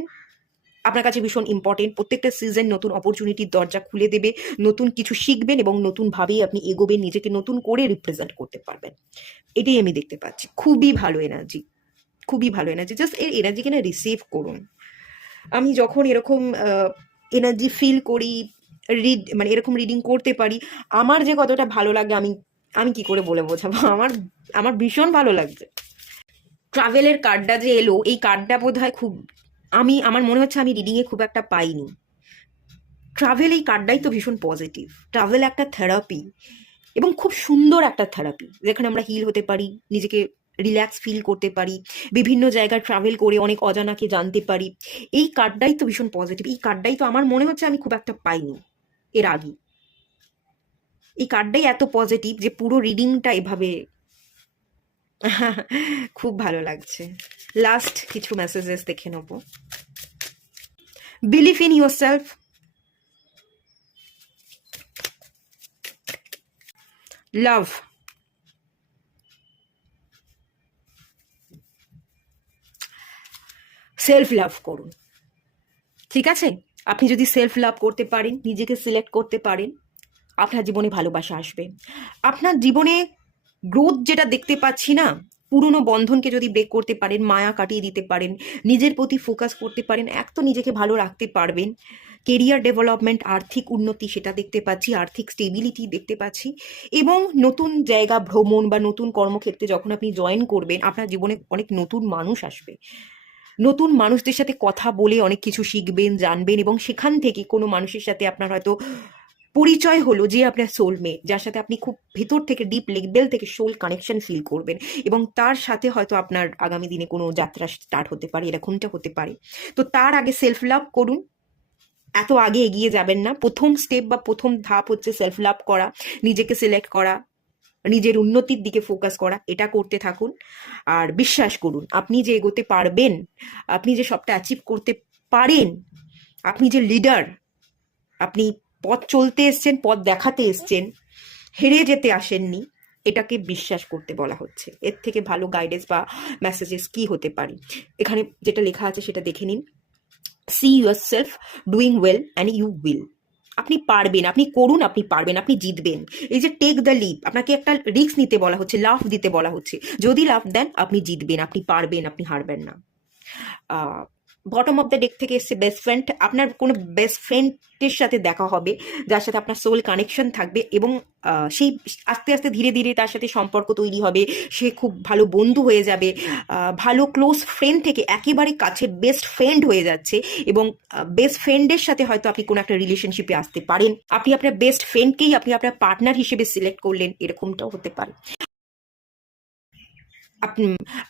আপনার কাছে ভীষণ ইম্পর্টেন্ট। প্রত্যেকটা সিজন নতুন অপরচুনিটির দরজা খুলে দেবে, নতুন কিছু শিখবেন এবং নতুনভাবেই আপনি এগোবেন, নিজেকে নতুন করে রিপ্রেজেন্ট করতে পারবেন। এটাই আমি দেখতে পাচ্ছি। খুবই ভালো এনার্জি, খুবই ভালো এনার্জি। জাস্ট এর এনার্জিকে না রিসিভ করুন। আমি যখন এরকম এনার্জি ফিল করি, মানে এরকম রিডিং করতে পারি, আমার যে কতটা ভালো লাগে আমি আমি কি করে বলে বোঝাবো। আমার আমার ভীষণ ভালো লাগছে। ট্রাভেলের কার্ডটা যে এলো, এই কার্ডটা বোধহয় খুব, আমার মনে হচ্ছে আমি রিডিংয়ে খুব একটা পাইনি। ট্রাভেল, এই কার্ডটাই তো ভীষণ পজিটিভ। ট্রাভেল একটা থেরাপি এবং খুব সুন্দর একটা থেরাপি, যেখানে আমরা হিল হতে পারি, নিজেকে রিল্যাক্স ফিল করতে পারি, বিভিন্ন জায়গায় ট্রাভেল করে অনেক অজানাকে জানতে পারি। এই কার্ডটাই তো ভীষণ পজিটিভ। এই কার্ডটাই তো আমার মনে হচ্ছে আমি খুব একটা পাইনি এর আগে। এই কার্ডটাই এত পজিটিভ যে পুরো রিডিংটা এভাবে খুব ভালো লাগছে। লাস্ট কিছু মেসেজেস দেখে নেব। Believe in your self, love, self love করুন। ঠিক আছে, আপনি যদি সেলফ লাভ করতে পারেন, নিজেকে সিলেক্ট করতে পারেন, আপনার জীবনে ভালোবাসা আসবে। আপনার জীবনে গ্রোথ যেটা দেখতে পাচ্ছি না, পুরনো বন্ধনকে যদি ব্রেক করতে পারেন, মায়া কাটিয়ে দিতে পারেন, নিজের প্রতি ফোকাস করতে পারেন, এক তো নিজেকে ভালো রাখতে পারবেন, কেরিয়ার ডেভেলপমেন্ট, আর্থিক উন্নতি সেটা দেখতে পাচ্ছি, আর্থিক স্টেবিলিটি দেখতে পাচ্ছি, এবং নতুন জায়গা ভ্রমণ বা নতুন কর্মক্ষেত্রে যখন আপনি জয়েন করবেন, আপনার জীবনে অনেক নতুন মানুষ আসবে। নতুন মানুষদের সাথে কথা বলে অনেক কিছু শিখবেন, জানবেন, এবং সেখান থেকে কোনো মানুষের সাথে আপনার হয়তো পরিচয় হলো যে আপনার সোলমেট, যার সাথে আপনি খুব ভেতর থেকে ডিপ লেভেল থেকে সোল কানেকশন ফিল করবেন, এবং তার সাথে হয়তো আপনার আগামী দিনে কোনো যাত্রা স্টার্ট হতে পারে, এরকমটা হতে পারে। তো তার আগে সেলফ লাভ করুন, এত আগে এগিয়ে যাবেন না। প্রথম স্টেপ বা প্রথম ধাপ হচ্ছে সেলফ লাভ করা, নিজেকে সিলেক্ট করা, নিজের উন্নতির দিকে ফোকাস করা, এটা করতে থাকুন। আর বিশ্বাস করুন, আপনি যে এগোতে পারবেন, আপনি যে সবটা অ্যাচিভ করতে পারেন, আপনি যে লিডার, আপনি পথ চলতে এসছেন, পথ দেখাতে এসছেন, হেরে যেতে আসেননি, এটাকে বিশ্বাস করতে বলা হচ্ছে। এর থেকে ভালো গাইডেন্স বা মেসেজেস কি হতে পারে? এখানে যেটা লেখা আছে সেটা দেখে নিন। See yourself doing well and you will. আপনি পারবেন, আপনি করুন, আপনি পারবেন, আপনি জিতবেন। এই যে টেক দ্য লিপ, আপনাকে একটা রিস্ক নিতে বলা হচ্ছে, লাফ দিতে বলা হচ্ছে। যদি লাফ দেন, আপনি জিতবেন, আপনি পারবেন, আপনি হারবেন না। বটম অফ দ্য ডেক থেকে এসছে বেস্ট ফ্রেন্ড। আপনার কোনো বেস্ট ফ্রেন্ডের সাথে দেখা হবে, যার সাথে আপনার সোল কানেকশন থাকবে, এবং সেই আস্তে আস্তে ধীরে ধীরে তার সাথে সম্পর্ক তৈরি হবে, সে খুব ভালো বন্ধু হয়ে যাবে, ভালো ক্লোজ ফ্রেন্ড থেকে একেবারে কাছের বেস্ট ফ্রেন্ড হয়ে যাচ্ছে, এবং বেস্ট ফ্রেন্ডের সাথে হয়তো আপনি কোনো একটা রিলেশনশিপে আসতে পারেন। আপনি আপনার বেস্ট ফ্রেন্ডকেই আপনি আপনার পার্টনার হিসেবে সিলেক্ট করলেন, এরকমটাও হতে পারে।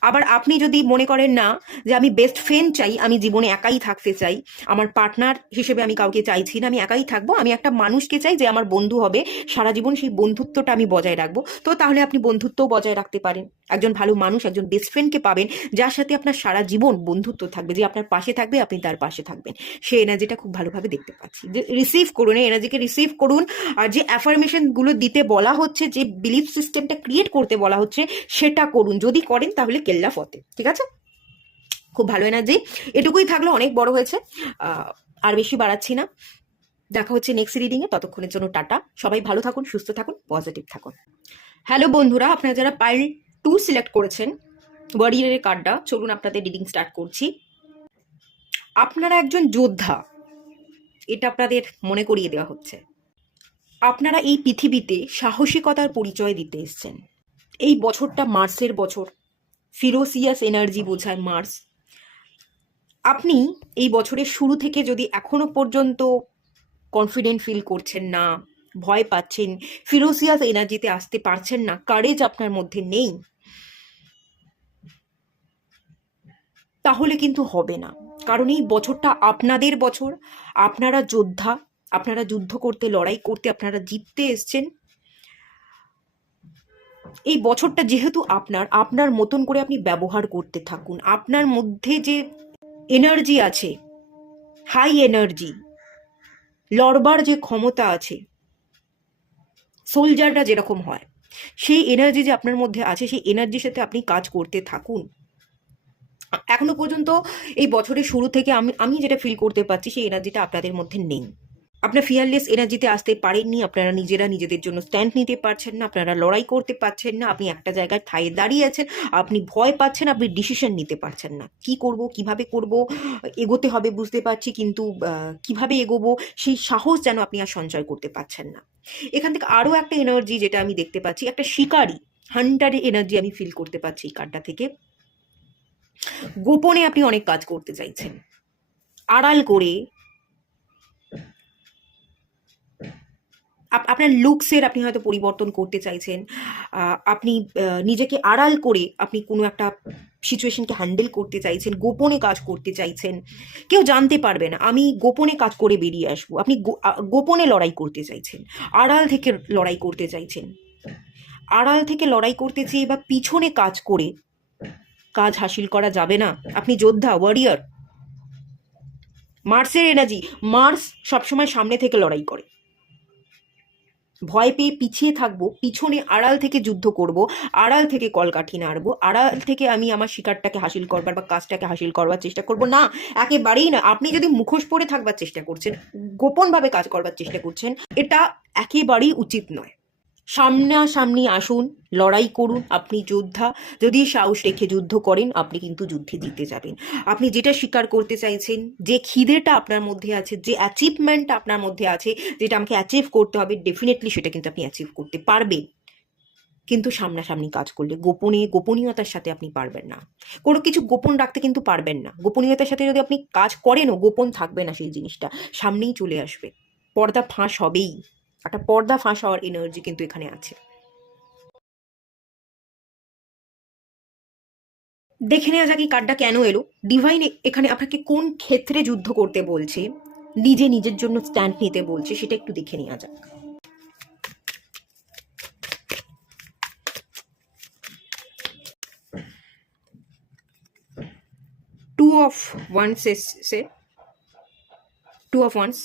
আবার আপনি যদি মনে করেন না যে আমি বেস্ট ফ্রেন্ড চাই, আমি জীবনে একাই থাকতে চাই, আমার পার্টনার হিসেবে আমি কাউকে চাইছি না, আমি একাই থাকবো, আমি একটা মানুষকে চাই যে আমার বন্ধু হবে সারা জীবন, সেই বন্ধুত্বটা আমি বজায় রাখবো, তো তাহলে আপনি বন্ধুত্বও বজায় রাখতে পারেন। একজন ভালো মানুষ, একজন বেস্ট ফ্রেন্ডকে পাবেন, যার সাথে আপনার সারা জীবন বন্ধুত্ব থাকবে, যে আপনার পাশে থাকবে, আপনি তার পাশে থাকবেন। সেই এনার্জিটা খুব ভালোভাবে দেখতে পাচ্ছি। যে রিসিভ করুন, এই এনার্জিকে রিসিভ করুন। আর যে অ্যাফার্মেশন গুলো দিতে বলা হচ্ছে, যে বিলিফ সিস্টেমটা ক্রিয়েট করতে বলা হচ্ছে, সেটা করুন। যদি করেন তাহলে কেল্লা ফতে। ঠিক আছে, খুব ভালো এনার্জি। এটুকুই থাকলো, অনেক বড় হয়েছে, আর বেশি বাড়াচ্ছি না। দেখা হচ্ছে নেক্সট রিডিংয়ে, ততক্ষণের জন্য টাটা। সবাই ভালো থাকুন, সুস্থ থাকুন, পজিটিভ থাকুন। হ্যালো বন্ধুরা, আপনারা যারা পাইল 2 সিলেক্ট করেছেন ওয়ারিয়ারের কার্ডটা, চলুন আপনাদের রিডিং স্টার্ট করছি। আপনারা একজন যোদ্ধা, এটা আপনাদের মনে করিয়ে দেওয়া হচ্ছে। আপনারা এই পৃথিবীতে সাহসিকতার পরিচয় দিতে এসছেন। এই বছরটা মার্সের বছর, ফিরোসিয়াস এনার্জি বোঝায় মার্স। আপনি এই বছরের শুরু থেকে যদি এখনো পর্যন্ত কনফিডেন্ট ফিল করছেন না, ভয় পাচ্ছেন, ফিরোসিয়াস এনার্জিতে আসতে পারছেন না, কারেজ আপনার মধ্যে নেই, তাহলে কিন্তু হবে না। কারণ এই বছরটা আপনাদের বছর। আপনারা যোদ্ধা, আপনারা যুদ্ধ করতে, লড়াই করতে, আপনারা জিততে এসছেন। এই বছরটা যেহেতু আপনার মতন করে আপনি ব্যবহার করতে থাকুন। আপনার মধ্যে যে এনার্জি আছে, হাই এনার্জি, লড়বার যে ক্ষমতা আছে, সোলজাররা যেরকম হয়, সেই এনার্জি যে আপনার মধ্যে আছে, সেই এনার্জির সাথে আপনি কাজ করতে থাকুন। এখনো পর্যন্ত এই বছরের শুরু থেকে আমি আমি যেটা ফিল করতে পারছি সেই এনার্জিটা আপনাদের মধ্যে নেই। আপনার ফিয়ারলেস এনার্জিতে আসতে পারেননি, আপনারা নিজেরা নিজেদের জন্য স্ট্যান্ড নিতে পারছেন না, আপনারা লড়াই করতে পারছেন না, আপনি একটা জায়গায় ঠায়ে দাঁড়িয়ে আছেন, আপনি ভয় পাচ্ছেন, আপনি ডিসিশন নিতে পারছেন না কি করব, কিভাবে করব, এগোতে হবে বুঝতে পারছি, কিন্তু কিভাবে এগোবো সেই সাহস যেন আপনি আর সঞ্চয় করতে পারছেন না। এখান থেকে আরও একটা এনার্জি যেটা আমি দেখতে পাচ্ছি, একটা শিকারী হান্টারের এনার্জি আমি ফিল করতে পারছি এই কার্ডটা থেকে। গোপনে আপনি অনেক কাজ করতে চাইছেন, আড়াল করে আপনার লুকসের আপনি হয়তো পরিবর্তন করতে চাইছেন, আপনি নিজেকে আড়াল করে আপনি কোনো একটা সিচুয়েশনকে হ্যান্ডেল করতে চাইছেন, গোপনে কাজ করতে চাইছেন, কেউ জানতে পারবে না, আমি গোপনে কাজ করে বেরিয়ে আসবো, আপনি গোপনে লড়াই করতে চাইছেন, আড়াল থেকে লড়াই করতে চাইছেন, আড়াল থেকে লড়াই করতে চেয়ে বা পিছনে কাজ করে কাজ হাসিল করা যাবে না। আপনি যোদ্ধা, ওয়ারিয়ার, মার্সের এনার্জি, মার্স সবসময় সামনে থেকে লড়াই করে, ভয় পেয়ে পিছিয়ে থাকবো, পিছনে আড়াল থেকে যুদ্ধ করব, আড়াল থেকে কলকাঠি নাড়বো, আড়াল থেকে আমি আমার শিকারটাকে হাসিল করবার বা কাজটাকে হাসিল করবার চেষ্টা করব না, একেবারেই না। আপনি যদি মুখোশ পরে থাকবার চেষ্টা করছেন, গোপনভাবে কাজ করবার চেষ্টা করছেন, এটা একেবারেই উচিত নয়। সামনাসামনি আসুন, লড়াই করুন, আপনি যোদ্ধা। যদি সাহস রেখে যুদ্ধ করেন, আপনি কিন্তু যুদ্ধে জিতে যাবেন। আপনি যেটা স্বীকার করতে চাইছেন, যে খিদেটা আপনার মধ্যে আছে, যে অ্যাচিভমেন্ট আপনার মধ্যে আছে, যেটা আমাকে অ্যাচিভ করতে হবে, ডেফিনেটলি সেটা কিন্তু আপনি অ্যাচিভ করতে পারবেন। কিন্তু সামনাসামনি কাজ করলে, গোপনীয়তার সাথে আপনি পারবেন না। কোনো কিছু গোপন রাখতে কিন্তু পারবেন না। গোপনীয়তার সাথে যদি আপনি কাজ করেনও, গোপন থাকবে না সেই জিনিসটা, সামনেই চলে আসবে, পর্দা ফাঁস হবেই। একটা পর্দা ফাঁস হওয়ার এনার্জি কিন্তু এখানে আছে। দেখে নেওয়া যাক এই কার্ডটা কেন এলো। ডিভাইন এখানে আপনাকে কোন ক্ষেত্রে যুদ্ধ করতে বলছে, নিজের জন্য স্ট্যান্ড নিতে বলছে, সেটা একটু দেখে নেওয়া যাক। টু অফ ওয়ান্স এসছে, two of wands,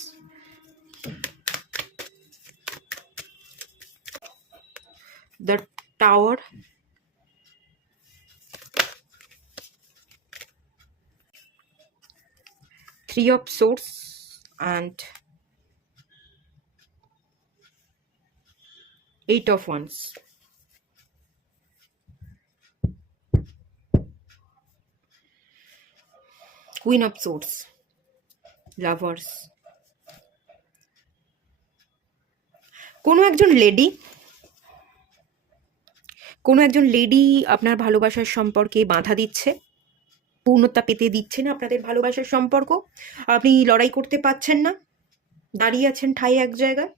the tower, three of swords and eight of wands. Queen of swords, lovers. কোনো একজন লেডি আপনার ভালোবাসার সম্পর্কে বাধা দিচ্ছে, পূর্ণতা পেতে দিচ্ছে না আপনাদের ভালোবাসার সম্পর্ক। আপনি লড়াই করতে পারছেন না, দাঁড়িয়ে আছেন ঠায় এক জায়গায়।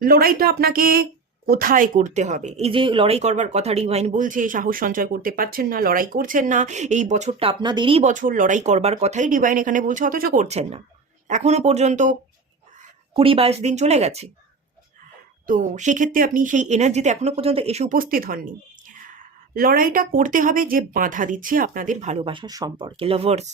লড়াইটা আপনাকে কোথায় করতে হবে? এই যে লড়াই করবার কথা ডিভাইন বলছে, সাহস সঞ্চয় করতে পারছেন না, লড়াই করছেন না, এই বছরটা আপনাদেরই বছর, লড়াই করবার কথাই ডিভাইন এখানে বলছে, অথচ করছেন না। এখনো পর্যন্ত 20-22 দিন চলে গেছে। তো সেক্ষেত্রে আপনি সেই এনার্জিতে এখনো পর্যন্ত এসে উপস্থিত হননি। লড়াইটা করতে হবে যে বাধা দিচ্ছে আপনাদের ভালোবাসার সম্পর্কে, লাভার্স।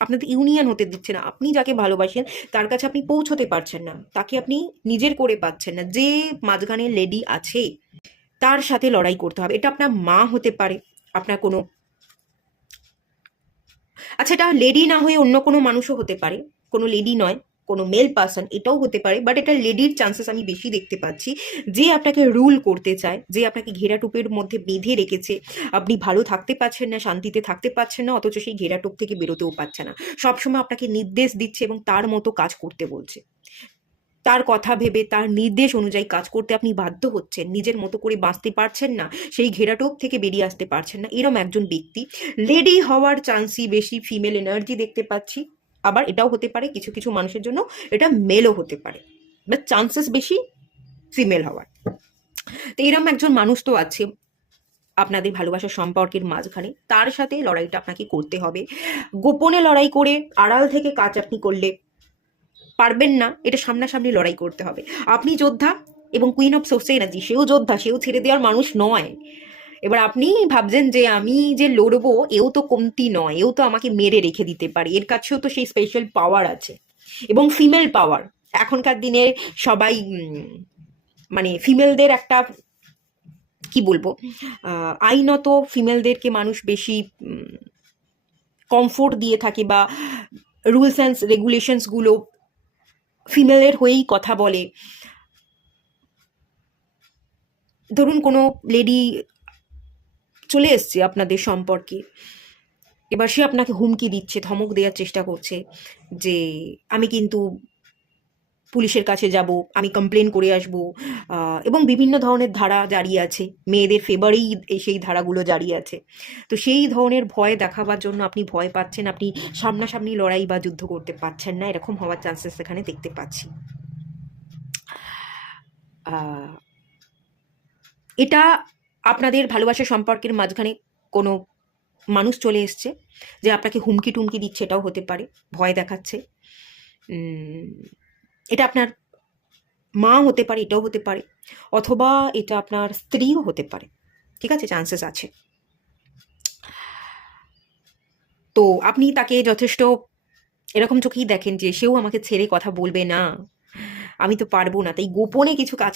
আপনাদের ইউনিয়ন হতে দিচ্ছে না, আপনি যাকে ভালোবাসেন তার কাছে আপনি পৌঁছতে পারছেন না, তাকে আপনি নিজের করে পাচ্ছেন না। যে মাঝখানে লেডি আছে তার সাথে লড়াই করতে হবে। এটা আপনার মা হতে পারে, আপনার কোনো, আচ্ছা এটা লেডি না হয়ে অন্য কোনো মানুষও হতে পারে, কোনো লেডি নয়, কোনো মেল পার্সন, এটাও হতে পারে, বাট এটা লেডির চান্সেস আমি বেশি দেখতে পাচ্ছি। যে আপনাকে রুল করতে চায়, যে আপনাকে ঘেরাটোপের মধ্যে বেঁধে রেখেছে, আপনি ভালো থাকতে পারছেন না, শান্তিতে থাকতে পারছেন না, অথচ সেই ঘেরাটোপ থেকে বেরোতেও পারছে না, সবসময় আপনাকে নির্দেশ দিচ্ছে এবং তার মতো কাজ করতে বলছে। তার কথা ভেবে, তার নির্দেশ অনুযায়ী কাজ করতে আপনি বাধ্য হচ্ছেন, নিজের মতো করে বাঁচতে পারছেন না, সেই ঘেরাটোপ থেকে বেরিয়ে আসতে পারছেন না। এরম একজন ব্যক্তি, লেডি হওয়ার চান্সই বেশি, ফিমেল এনার্জি দেখতে পাচ্ছি। আবার এটাও হতে পারে কিছু কিছু মানুষের জন্য এটা মেলও হতে পারে, বাট চান্সেস বেশি ফিমেল হওয়ার। তো এরম একজন মানুষ তো আছে আপনাদের ভালোবাসার সম্পর্কের মাঝখানে, তার সাথে লড়াইটা আপনাকে করতে হবে। গোপনে লড়াই করে আড়াল থেকে কাজ আপনি করলে পারবেন না, এটা সামনাসামনি লড়াই করতে হবে। আপনি যোদ্ধা এবং কুইন অফ সোর্সে এনার্জি, সেও যোদ্ধা, সেও ছেড়ে দেওয়ার মানুষ নয়। এবার আপনি ভাবছেন যে আমি যে লড়বো, এও তো কমতি নয়, এও তো আমাকে মেরে রেখে দিতে পারে, এর কাছেও তো সেই স্পেশাল পাওয়ার আছে, এবং ফিমেল পাওয়ার। এখনকার দিনে সবাই মানে ফিমেলদের একটা কি বলবো, আইনত ফিমেলদেরকে মানুষ বেশি কমফোর্ট দিয়ে থাকে, বা রুলস অ্যান্ড রেগুলেশনসগুলো ফিমেলের হয়েই কথা বলে। ধরুন কোনো লেডি চলে এসছে আপনাদের সম্পর্কে, এবার সে আপনাকে হুমকি দিচ্ছে, ধমক দেওয়ার চেষ্টা করছে যে আমি কিন্তু পুলিশের কাছে যাব, আমি কমপ্লেন করে আসব, এবং বিভিন্ন ধরনের ধারা জারি আছে, মেয়েদের ফেভারেই সেই ধারাগুলো জারি আছে। তো সেই ধরনের ভয় দেখাবার জন্য আপনি ভয় পাচ্ছেন, আপনি সামনাসামনি লড়াই বা যুদ্ধ করতে পারছেন না, এরকম হওয়ার চান্সেস এখানে দেখতে পাচ্ছি। এটা আপনাদের ভালোবাসা সম্পর্কের মাঝখানে কোনো মানুষ চলে এসছে যে আপনাকে হুমকি টুমকি দিচ্ছে, এটাও হতে পারে, ভয় দেখাচ্ছে। এটা আপনার মা হতে পারে, এটাও হতে পারে, অথবা এটা আপনার স্ত্রীও হতে পারে, ঠিক আছে, চান্সেস আছে। তো আপনি তাকে যথেষ্ট এরকম চোখেই দেখেন যে সেও আমাকে ছেড়ে কথা বলবে না, আমি তো পারবো না, তাই গোপনে কিছু কাজ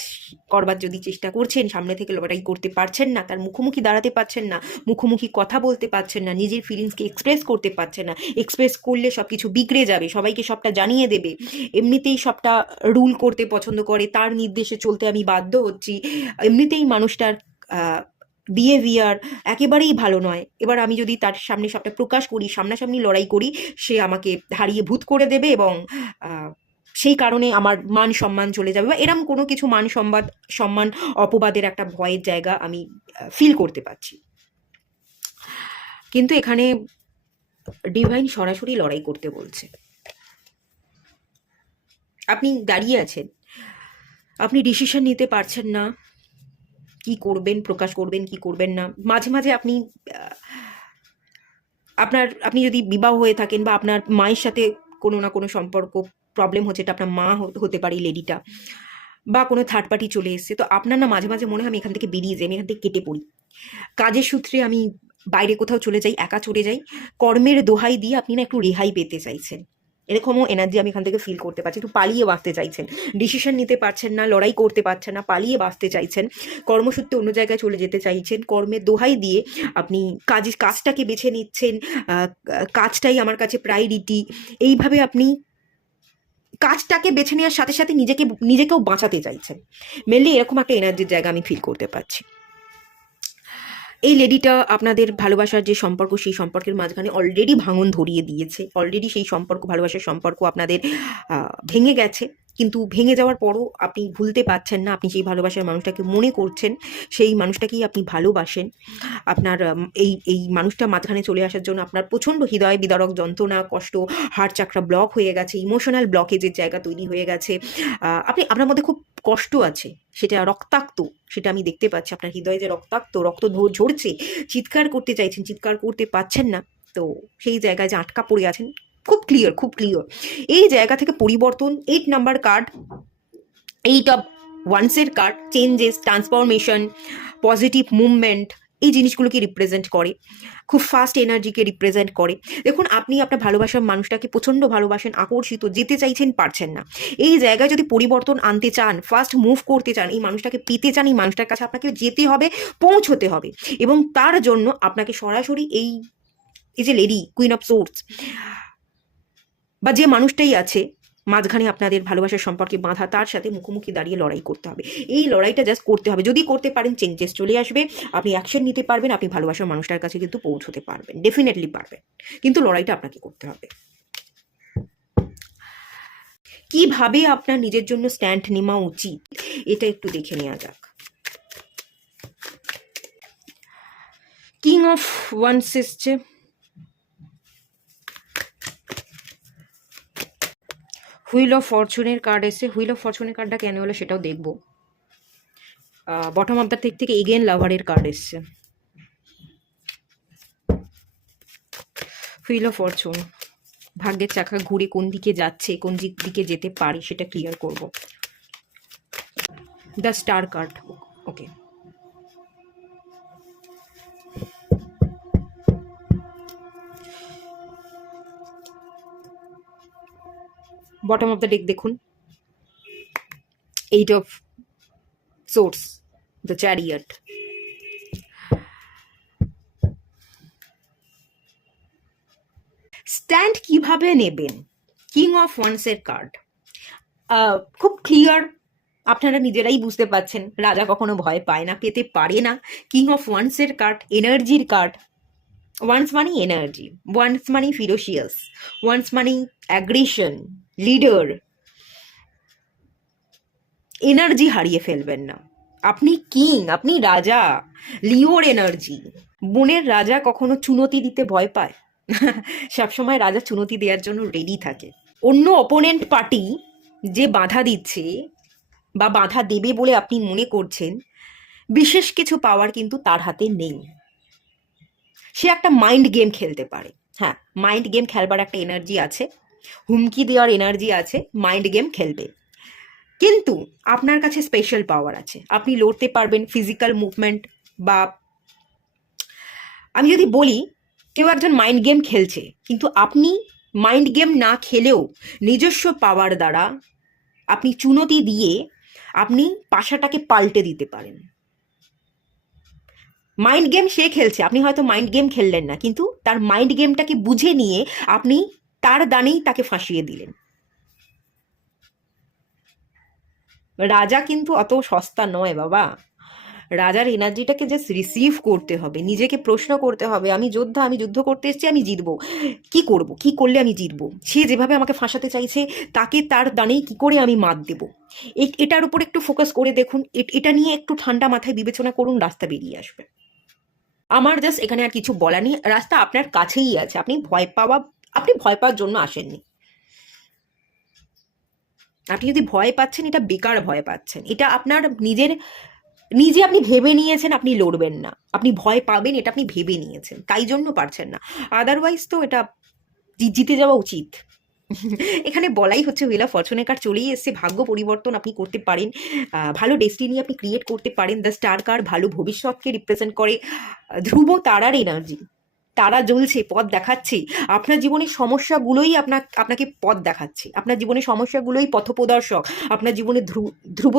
করবার যদি চেষ্টা করছেন, সামনে থেকে লড়াই করতে পারছেন না, তার মুখোমুখি দাঁড়াতে পারছেন না, মুখোমুখি কথা বলতে পারছেন না, নিজের ফিলিংসকে এক্সপ্রেস করতে পারছেন না, এক্সপ্রেস করলে সব কিছু বিগড়ে যাবে, সবাইকে সবটা জানিয়ে দেবে, এমনিতেই সবটা রুল করতে পছন্দ করে, তার নির্দেশে চলতে আমি বাধ্য হচ্ছি, এমনিতেই মানুষটার বিহেভিয়ার একেবারেই ভালো নয়, এবার আমি যদি তার সামনে সবটা প্রকাশ করি, সামনাসামনি লড়াই করি, সে আমাকে হারিয়ে ভূত করে দেবে, এবং সেই কারণে আমার মান সম্মান চলে যাবে, বা এরম কোনো কিছু সম্মান অপবাদের একটা ভয়ের জায়গা আমি ফিল করতে পারছি। কিন্তু এখানে ডিভাইন সরাসরি লড়াই করতে বলছে। আপনি দাঁড়িয়ে আছেন, আপনি ডিসিশন নিতে পারছেন না, কি করবেন, প্রকাশ করবেন কি করবেন না। মাঝে মাঝে আপনি যদি বিবাহ হয়ে থাকেন, বা আপনার মায়ের সাথে কোনো না কোনো সম্পর্ক প্রবলেম হচ্ছে, এটা আপনার মা হতে পারে লেডিটা, বা কোনো থার্ড পার্টি চলে এসছে, তো আপনার না মাঝে মাঝে মনে হয় আমি এখান থেকে বেরিয়ে যাই, আমি এখান থেকে কেটে পড়ি, কাজের সূত্রে আমি বাইরে কোথাও চলে যাই, একা চলে যাই, কর্মের দোহাই দিয়ে আপনি না একটু রেহাই পেতে চাইছেন, এরকমও এনার্জি আমি এখান থেকে ফিল করতে পারছি, একটু পালিয়ে বাঁচতে চাইছেন, ডিসিশন নিতে পারছেন না, লড়াই করতে পারছেন না, পালিয়ে বাঁচতে চাইছেন, কর্মসূত্রে অন্য জায়গায় চলে যেতে চাইছেন, কর্মের দোহাই দিয়ে আপনি কাজটাকে বেছে নিচ্ছেন, কাজটাই আমার কাছে প্রায়োরিটি, এইভাবে আপনি কাজটাকে বেছে নেওয়ার সাথে সাথে নিজেকেও বাঁচাতে চাইছেন, মেনলি এরকম একটা এনার্জির জায়গা আমি ফিল করতে পারছি। এই লেডিটা আপনাদের ভালোবাসার যে সম্পর্ক, সেই সম্পর্কের মাঝখানে অলরেডি ভাঙন ধরিয়ে দিয়েছে, অলরেডি সেই সম্পর্ক, ভালোবাসার সম্পর্ক আপনাদের ভেঙে গেছে, কিন্তু ভেঙে যাওয়ার পরও আপনি ভুলতে পারছেন না, আপনি সেই ভালোবাসার মানুষটাকে মনে করছেন, সেই মানুষটাকেই আপনি ভালোবাসেন, আপনার এই মানুষটা মাঝখানে চলে আসার জন্য আপনার প্রচণ্ড হৃদয় বিদারক যন্ত্রণা, কষ্ট, হার্ট চাকরা ব্লক হয়ে গেছে, ইমোশনাল ব্লকেজের জায়গা তৈরি হয়ে গেছে, আপনার মধ্যে খুব কষ্ট আছে, সেটা রক্তাক্ত, সেটা আমি দেখতে পাচ্ছি, আপনার হৃদয়ে যে রক্তাক্ত, রক্ত ঝরছে, চিৎকার করতে চাইছেন, চিৎকার করতে পাচ্ছেন না, তো সেই জায়গায় যে আটকা পড়ে আছেন, খুব ক্লিয়ার, এই জায়গা থেকে পরিবর্তন, 8 নাম্বার কার্ড, 8 অফ ওয়ান্সের card, changes, transformation, positive movement, এই জিনিসগুলোকে রিপ্রেজেন্ট করে, খুব ফাস্ট এনার্জিকে রিপ্রেজেন্ট করে। দেখুন, আপনি আপনার ভালোবাসার মানুষটাকে প্রচণ্ড ভালোবাসেন, আকর্ষিত, যেতে চাইছেন, পারছেন না, এই জায়গায় যদি পরিবর্তন আনতে চান, ফাস্ট মুভ করতে চান, এই মানুষটাকে পেতে চান, এই মানুষটার কাছে আপনাকে যেতে হবে, পৌঁছতে হবে, এবং তার জন্য আপনাকে সরাসরি এই যে লেডি কুইন অফ সোর্স, বা যে মানুষটাই আছে মাঝখানে আপনাদের ভালোবাসার সম্পর্কে বাঁধা, তার সাথে মুখোমুখি দাঁড়িয়ে লড়াই করতে হবে, এই লড়াইটা জাস্ট করতে হবে, যদি করতে পারেন চেঞ্জেস চলে আসবে, আপনি অ্যাকশন নিতে পারবেন, আপনি ভালোবাসার মানুষটার কাছে কিন্তু পৌঁছতে পারবেন, ডেফিনেটলি পারবেন, কিন্তু লড়াইটা আপনাকে করতে হবে। কিভাবে আপনার নিজের জন্য স্ট্যান্ড নেওয়া উচিত, এটা একটু দেখে নেওয়া যাক। কিং অফ ওয়ান্স এসছে, হুইল অফ ফরচুনের কার্ড এসে, হুইল অফ ফরচুনের কার্ডটা কেন হলো সেটাও দেখবো। বটম অফ দ্য থেকে এগেন লাভারের কার্ড এসছে, হুইল অফ ফরচুন, ভাগ্যের চাকা ঘুরে কোন দিকে যাচ্ছে, কোন দিকে যেতে পারে সেটা ক্লিয়ার করব। The star card, okay, bottom of the day দেখুন, 8 of swords, the chariot, stand কিভাবে নেবেন? কিং অফ ওয়ান্সের কার্ড খুব ক্লিয়ার, আপনারা নিজেরাই বুঝতে পাচ্ছেন। রাজা কখনো ভয় পায় না, পেতে পারে না। কিং অফ ওয়ান্সের কার্ড এনার্জির কার্ড। ওয়ান্স মানে এনার্জি, ওয়ান্স মানে ফিরোসিয়াস, ওয়ান্স মানে অ্যাগ্রেশন, লিডার। এনার্জি হারিয়ে ফেলবেন না। আপনি কিং, আপনি রাজা, লিওর এনার্জি। বনের রাজা কখনো চুনতি দিতে ভয় পায়? সবসময় রাজা চুনতি দেওয়ার জন্য রেডি থাকে। অন্য অপোনেন্ট পার্টি যে বাধা দিচ্ছে বা বাধা দেবে বলে আপনি মনে করছেন, বিশেষ কিছু পাওয়ার কিন্তু তার হাতে নেই। সে একটা মাইন্ড গেম খেলতে পারে। হ্যাঁ, মাইন্ড গেম খেলবার একটা এনার্জি আছে, হুমকি দেওয়ার এনার্জি আছে, মাইন্ড গেম খেলবে। কিন্তু আপনার কাছে স্পেশাল পাওয়ার আছে, আপনি লড়তে পারবেন, ফিজিক্যাল মুভমেন্ট। বা আমি যদি বলি কেউ একজন মাইন্ড গেম খেলছে, কিন্তু আপনি মাইন্ড গেম না খেলেও নিজস্ব পাওয়ার দ্বারা আপনি চুনতি দিয়ে আপনি পাশাটাকে পাল্টে দিতে পারেন। মাইন্ড গেম সে খেলছে, আপনি হয়তো মাইন্ড গেম খেললেন না, কিন্তু তার মাইন্ড গেমটাকে বুঝে নিয়ে আপনি তার দানেই তাকে ফাঁসিয়ে দিলেন। রাজা কিন্তু অত সস্তা নয় বাবা। রাজার এনার্জিটাকে জাস্ট রিসিভ করতে হবে, নিজেকে প্রশ্ন করতে হবে, আমি যোদ্ধা, আমি যুদ্ধ করতে এসেছি, আমি জিতবো, কি করব, কি করলে আমি জিতবো, সে যেভাবে আমাকে ফাঁসাতে চাইছে তাকে তার দানেই কি করে আমি মাত দেবো। এটার উপর একটু ফোকাস করে দেখুন, এটা নিয়ে একটু ঠান্ডা মাথায় বিবেচনা করুন, রাস্তা বেরিয়ে আসবে। আমার জাস্ট এখানে আর কিছু বলা নেই, রাস্তা আপনার কাছেই আছে। আপনি ভয় পাওয়ার জন্য আসেননি। আপনি যদি ভয় পাচ্ছেন, এটা বেকার ভয় পাচ্ছেন, এটা আপনার নিজে আপনি ভেবে নিয়েছেন আপনি লড়বেন না, আপনি ভয় পাবেন, এটা আপনি ভেবে নিয়েছেন, তাই জন্য পারছেন না। আদারওয়াইজ তো এটা জিতে যাওয়া উচিত। এখানে বলাই হচ্ছে হুইল অফ ফরচুনের কার্ড চলেই এসছে, ভাগ্য পরিবর্তন আপনি করতে পারেন, ভালো ডেস্টিনি আপনি ক্রিয়েট করতে পারেন। দ্য স্টার কার্ড ভালো ভবিষ্যৎকে রিপ্রেজেন্ট করে। ধ্রুব তারার এনার্জি, তারা জ্বলছে, পথ দেখাচ্ছে। আপনার জীবনের সমস্যাগুলোই আপনাকে পথ দেখাচ্ছে, আপনার জীবনের সমস্যাগুলোই পথপ্রদর্শক। আপনার জীবনে ধ্রুব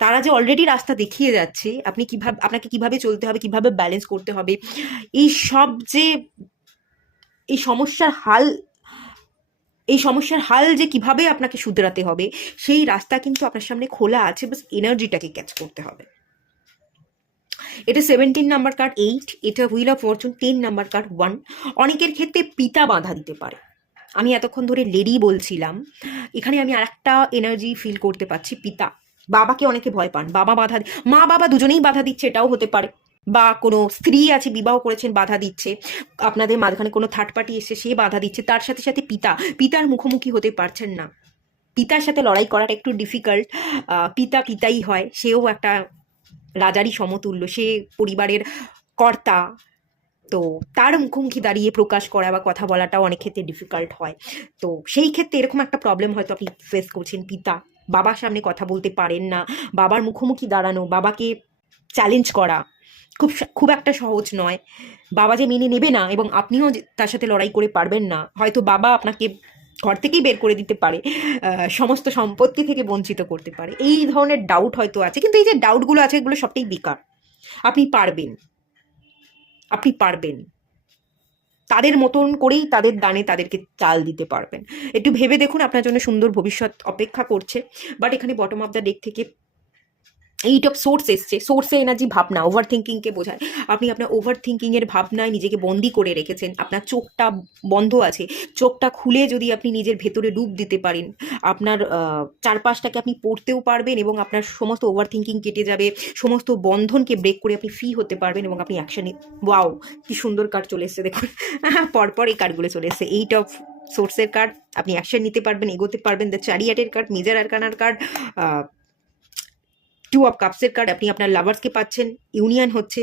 তারা যে অলরেডি রাস্তা দেখিয়ে যাচ্ছে, আপনাকে কিভাবে চলতে হবে, কিভাবে ব্যালেন্স করতে হবে, এই সব যে এই সমস্যার হাল এই সমস্যার হাল যে কিভাবে আপনাকে শুধরাতে হবে, সেই রাস্তা কিন্তু আপনার সামনে খোলা আছে, বাস এনার্জিটাকে ক্যাচ করতে হবে। এটা 17 নাম্বার কার্ড 8, এটা wheel of Fortune 10 number card 1। অনেকের ক্ষেত্রে পিতা বাধা দিতে পারে। আমি এতক্ষণ ধরে লেডি বলছিলাম, এখানে আমি আরেকটা এনার্জি ফিল করতে পারছি, পিতা। বাবাকে অনেকে ভয় পান, মা বাবা দুজনেই বাধা দিচ্ছে, এটাও হতে পারে। বা কোনো স্ত্রী আছে, বিবাহ করেছেন, বাধা দিচ্ছে। আপনাদের মাঝখানে কোনো থার্ড পার্টি এসে সে বাধা দিচ্ছে। তার সাথে সাথে পিতার মুখোমুখি হতে পারছেন না। পিতার সাথে লড়াই করাটা একটু ডিফিকাল্ট। পিতাই হয়, সেও একটা রাজারই সমতুল্য, সে পরিবারের কর্তা। তো তার মুখোমুখি দাঁড়িয়ে প্রকাশ করা বা কথা বলাটাও অনেক ক্ষেত্রে ডিফিকাল্ট হয়। তো সেই ক্ষেত্রে এরকম একটা প্রবলেম হয়তো আপনি ফেস করছেন। বাবার সামনে কথা বলতে পারেন না, বাবার মুখোমুখি দাঁড়ানো, বাবাকে চ্যালেঞ্জ করা খুব একটা সহজ নয়। বাবা যে মেনে নেবে না এবং আপনিও তার সাথে লড়াই করে পারবেন না, হয়তো বাবা আপনাকে ঘর থেকেই বের করে দিতে পারে, সমস্ত সম্পত্তি থেকে বঞ্চিত করতে পারে, এই ধরনের ডাউট হয়তো আছে। কিন্তু এই যে ডাউটগুলো আছে, এগুলো সবটাই বেকার। আপনি পারবেন, তাদের মতন করেই তাদের দানে তাদেরকে চাল দিতে পারবেন। একটু ভেবে দেখুন, আপনার জন্য সুন্দর ভবিষ্যৎ অপেক্ষা করছে। বাট এখানে বটম অফ দ্য ডেক থেকে 8 অফ সোর্স এসছে। সোর্সে এনার্জি ভাবনা, ওভার থিঙ্কিংকে বোঝায়। আপনি আপনার ওভার থিঙ্কিংয়ের ভাবনায় নিজেকে বন্দি করে রেখেছেন, আপনার চোখটা বন্ধ আছে। চোখটা খুলে যদি আপনি নিজের ভেতরে ডুব দিতে পারেন, আপনার চারপাশটাকে আপনি পড়তেও পারবেন এবং আপনার সমস্ত ওভার থিঙ্কিং কেটে যাবে, সমস্ত বন্ধনকে ব্রেক করে আপনি ফ্রি হতে পারবেন এবং আপনি অ্যাকশনে। ওয়াও, কি সুন্দর কার্ড চলে এসছে দেখুন। পরপর এই কার্ডগুলো চলে এসছে। 8 অফ সোর্সের কার্ড, আপনি অ্যাকশন নিতে পারবেন, এগোতে পারবেন। দ্য চ্যারিয়টের কার্ড, মেজর আরকানার কার্ড, 2 অফ কাপসের কার্ড, আপনি আপনার লাভার্সকে পাচ্ছেন, ইউনিয়ন হচ্ছে,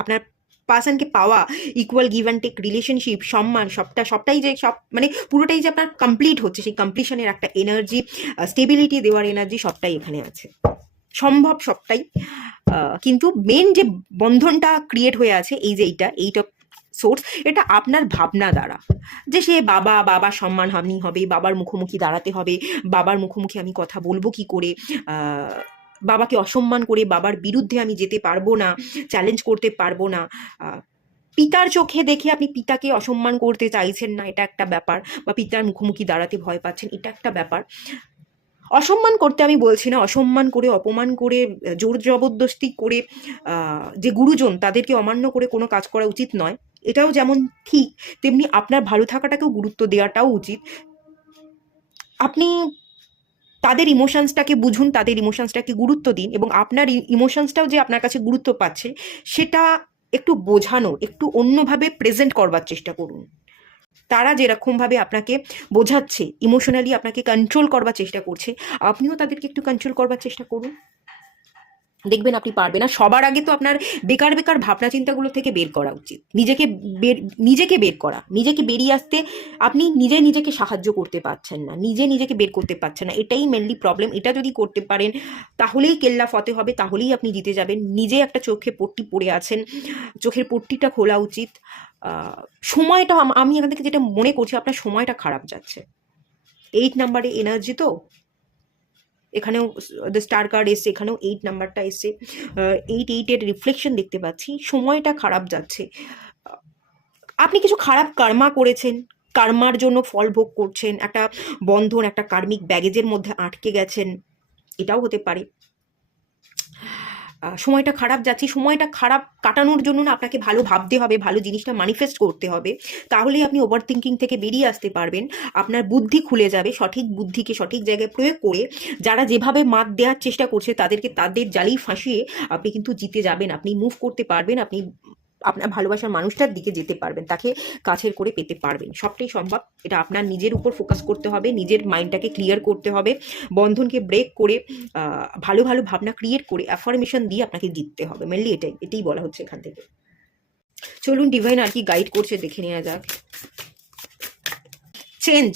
আপনার পার্সনকে পাওয়া, equal give and take relationship, সম্মান, সবটাই যে মানে পুরোটাই যে আপনার কমপ্লিট হচ্ছে, সেই কমপ্লিশনের একটা এনার্জি, স্টেবিলিটি দেওয়ার এনার্জি, সবটাই এখানে আছে। সম্ভব সবটাই, কিন্তু মেন যে বন্ধনটা ক্রিয়েট হয়ে আছে, এই যে এইটা সোর্স, এটা আপনার ভাবনা দ্বারা, যে সে বাবা সম্মানহানি হবে, বাবার মুখোমুখি দাঁড়াতে হবে, বাবার মুখোমুখি আমি কথা বলবো কি করে, বাবাকে অসম্মান করে বাবার বিরুদ্ধে আমি যেতে পারবো না, চ্যালেঞ্জ করতে পারবো না। পিতার চোখে দেখে আপনি পিতাকে অসম্মান করতে চাইছেন না, এটা একটা ব্যাপার, বা পিতার মুখোমুখি দাঁড়াতে ভয় পাচ্ছেন, এটা একটা ব্যাপার। অসম্মান করতে আমি বলছি না, অসম্মান করে, অপমান করে, জোর জবরদস্তি করে যে গুরুজন তাদেরকে অমান্য করে কোনো কাজ করা উচিত নয়, এটাও যেমন ঠিক, তেমনি আপনার ভালো থাকাটাকেও গুরুত্ব দেওয়াটাও উচিত। আপনি তাদের ইমোশনসটাকে বুঝুন, তাদের ইমোশনসটাকে গুরুত্ব দিন, এবং আপনার ইমোশনসটাও যে আপনার কাছে গুরুত্ব পাচ্ছে সেটা একটু বোঝানোর, একটু অন্যভাবে প্রেজেন্ট করবার চেষ্টা করুন। তারা যেরকমভাবে আপনাকে বোঝাচ্ছে, ইমোশনালি আপনাকে কন্ট্রোল করবার চেষ্টা করছে, আপনিও তাদেরকে একটু কন্ট্রোল করবার চেষ্টা করুন, দেখবেন আপনি পারবেন। না সবার আগে তো আপনার বেকার বেকার ভাবনা চিন্তাগুলো থেকে বের করা উচিত, নিজেকে বের করা, নিজেকে বেরিয়ে আসতে আপনি নিজেকে সাহায্য করতে পারছেন না, নিজেকে বের করতে পারছেন না, এটাই মেনলি প্রবলেম। এটা যদি করতে পারেন তাহলেই কেল্লা ফতে হবে, তাহলেই আপনি জিতে যাবেন। নিজে একটা চোখে পট্টি পড়ে আছেন, চোখের পট্টিটা খোলা উচিত। সময়টা আমি এখান থেকে যেটা মনে করছি, আপনার সময়টা খারাপ যাচ্ছে। 8 নাম্বারে এনার্জি, তো এখানেও দ্য স্টার কার্ড এসছে, এখানেও 8 নাম্বারটা এসছে, 8-8-এর রিফ্লেকশন দেখতে পাচ্ছি। সময়টা খারাপ যাচ্ছে, আপনি কিছু খারাপ কর্মা করেছেন, কর্মার জন্য ফল ভোগ করছেন, একটা বন্ধন, একটা কার্মিক ব্যাগেজের মধ্যে আটকে গেছেন, এটাও হতে পারে। সময়টা খারাপ যাচ্ছে, সময়টা খারাপ কাটানোর জন্য না আপনাকে ভালো ভাবতে হবে, ভালো জিনিসটা ম্যানিফেস্ট করতে হবে, তাহলেই আপনি ওভার থিঙ্কিং থেকে বেরিয়ে আসতে পারবেন। আপনার বুদ্ধি খুলে যাবে, সঠিক বুদ্ধিকে সঠিক জায়গায় প্রয়োগ করে যারা যেভাবে মাত দেওয়ার চেষ্টা করছে তাদেরকে তাদের জালেই ফাঁসিয়ে আপনি কিন্তু জিতে যাবেন, আপনি মুভ করতে পারবেন, আপনি আপনার ভালোবাসার মানুষটার দিকে যেতে পারবেন, তাকে কাছের করে পেতে পারবেন, সবটাই সম্ভব। এটা আপনার নিজের উপর ফোকাস করতে হবে, নিজের মাইন্ডটাকে ক্লিয়ার করতে হবে, বন্ধনকে ব্রেক করে ভালো ভালো ভাবনা ক্রিয়েট করে অ্যাফার্মেশন দিয়ে আপনাকে জিততে হবে, মেনলি এটাই বলা হচ্ছে এখান থেকে। চলুন ডিভাইন আর কি গাইড করছে দেখে নেওয়া যাক। চেঞ্জ,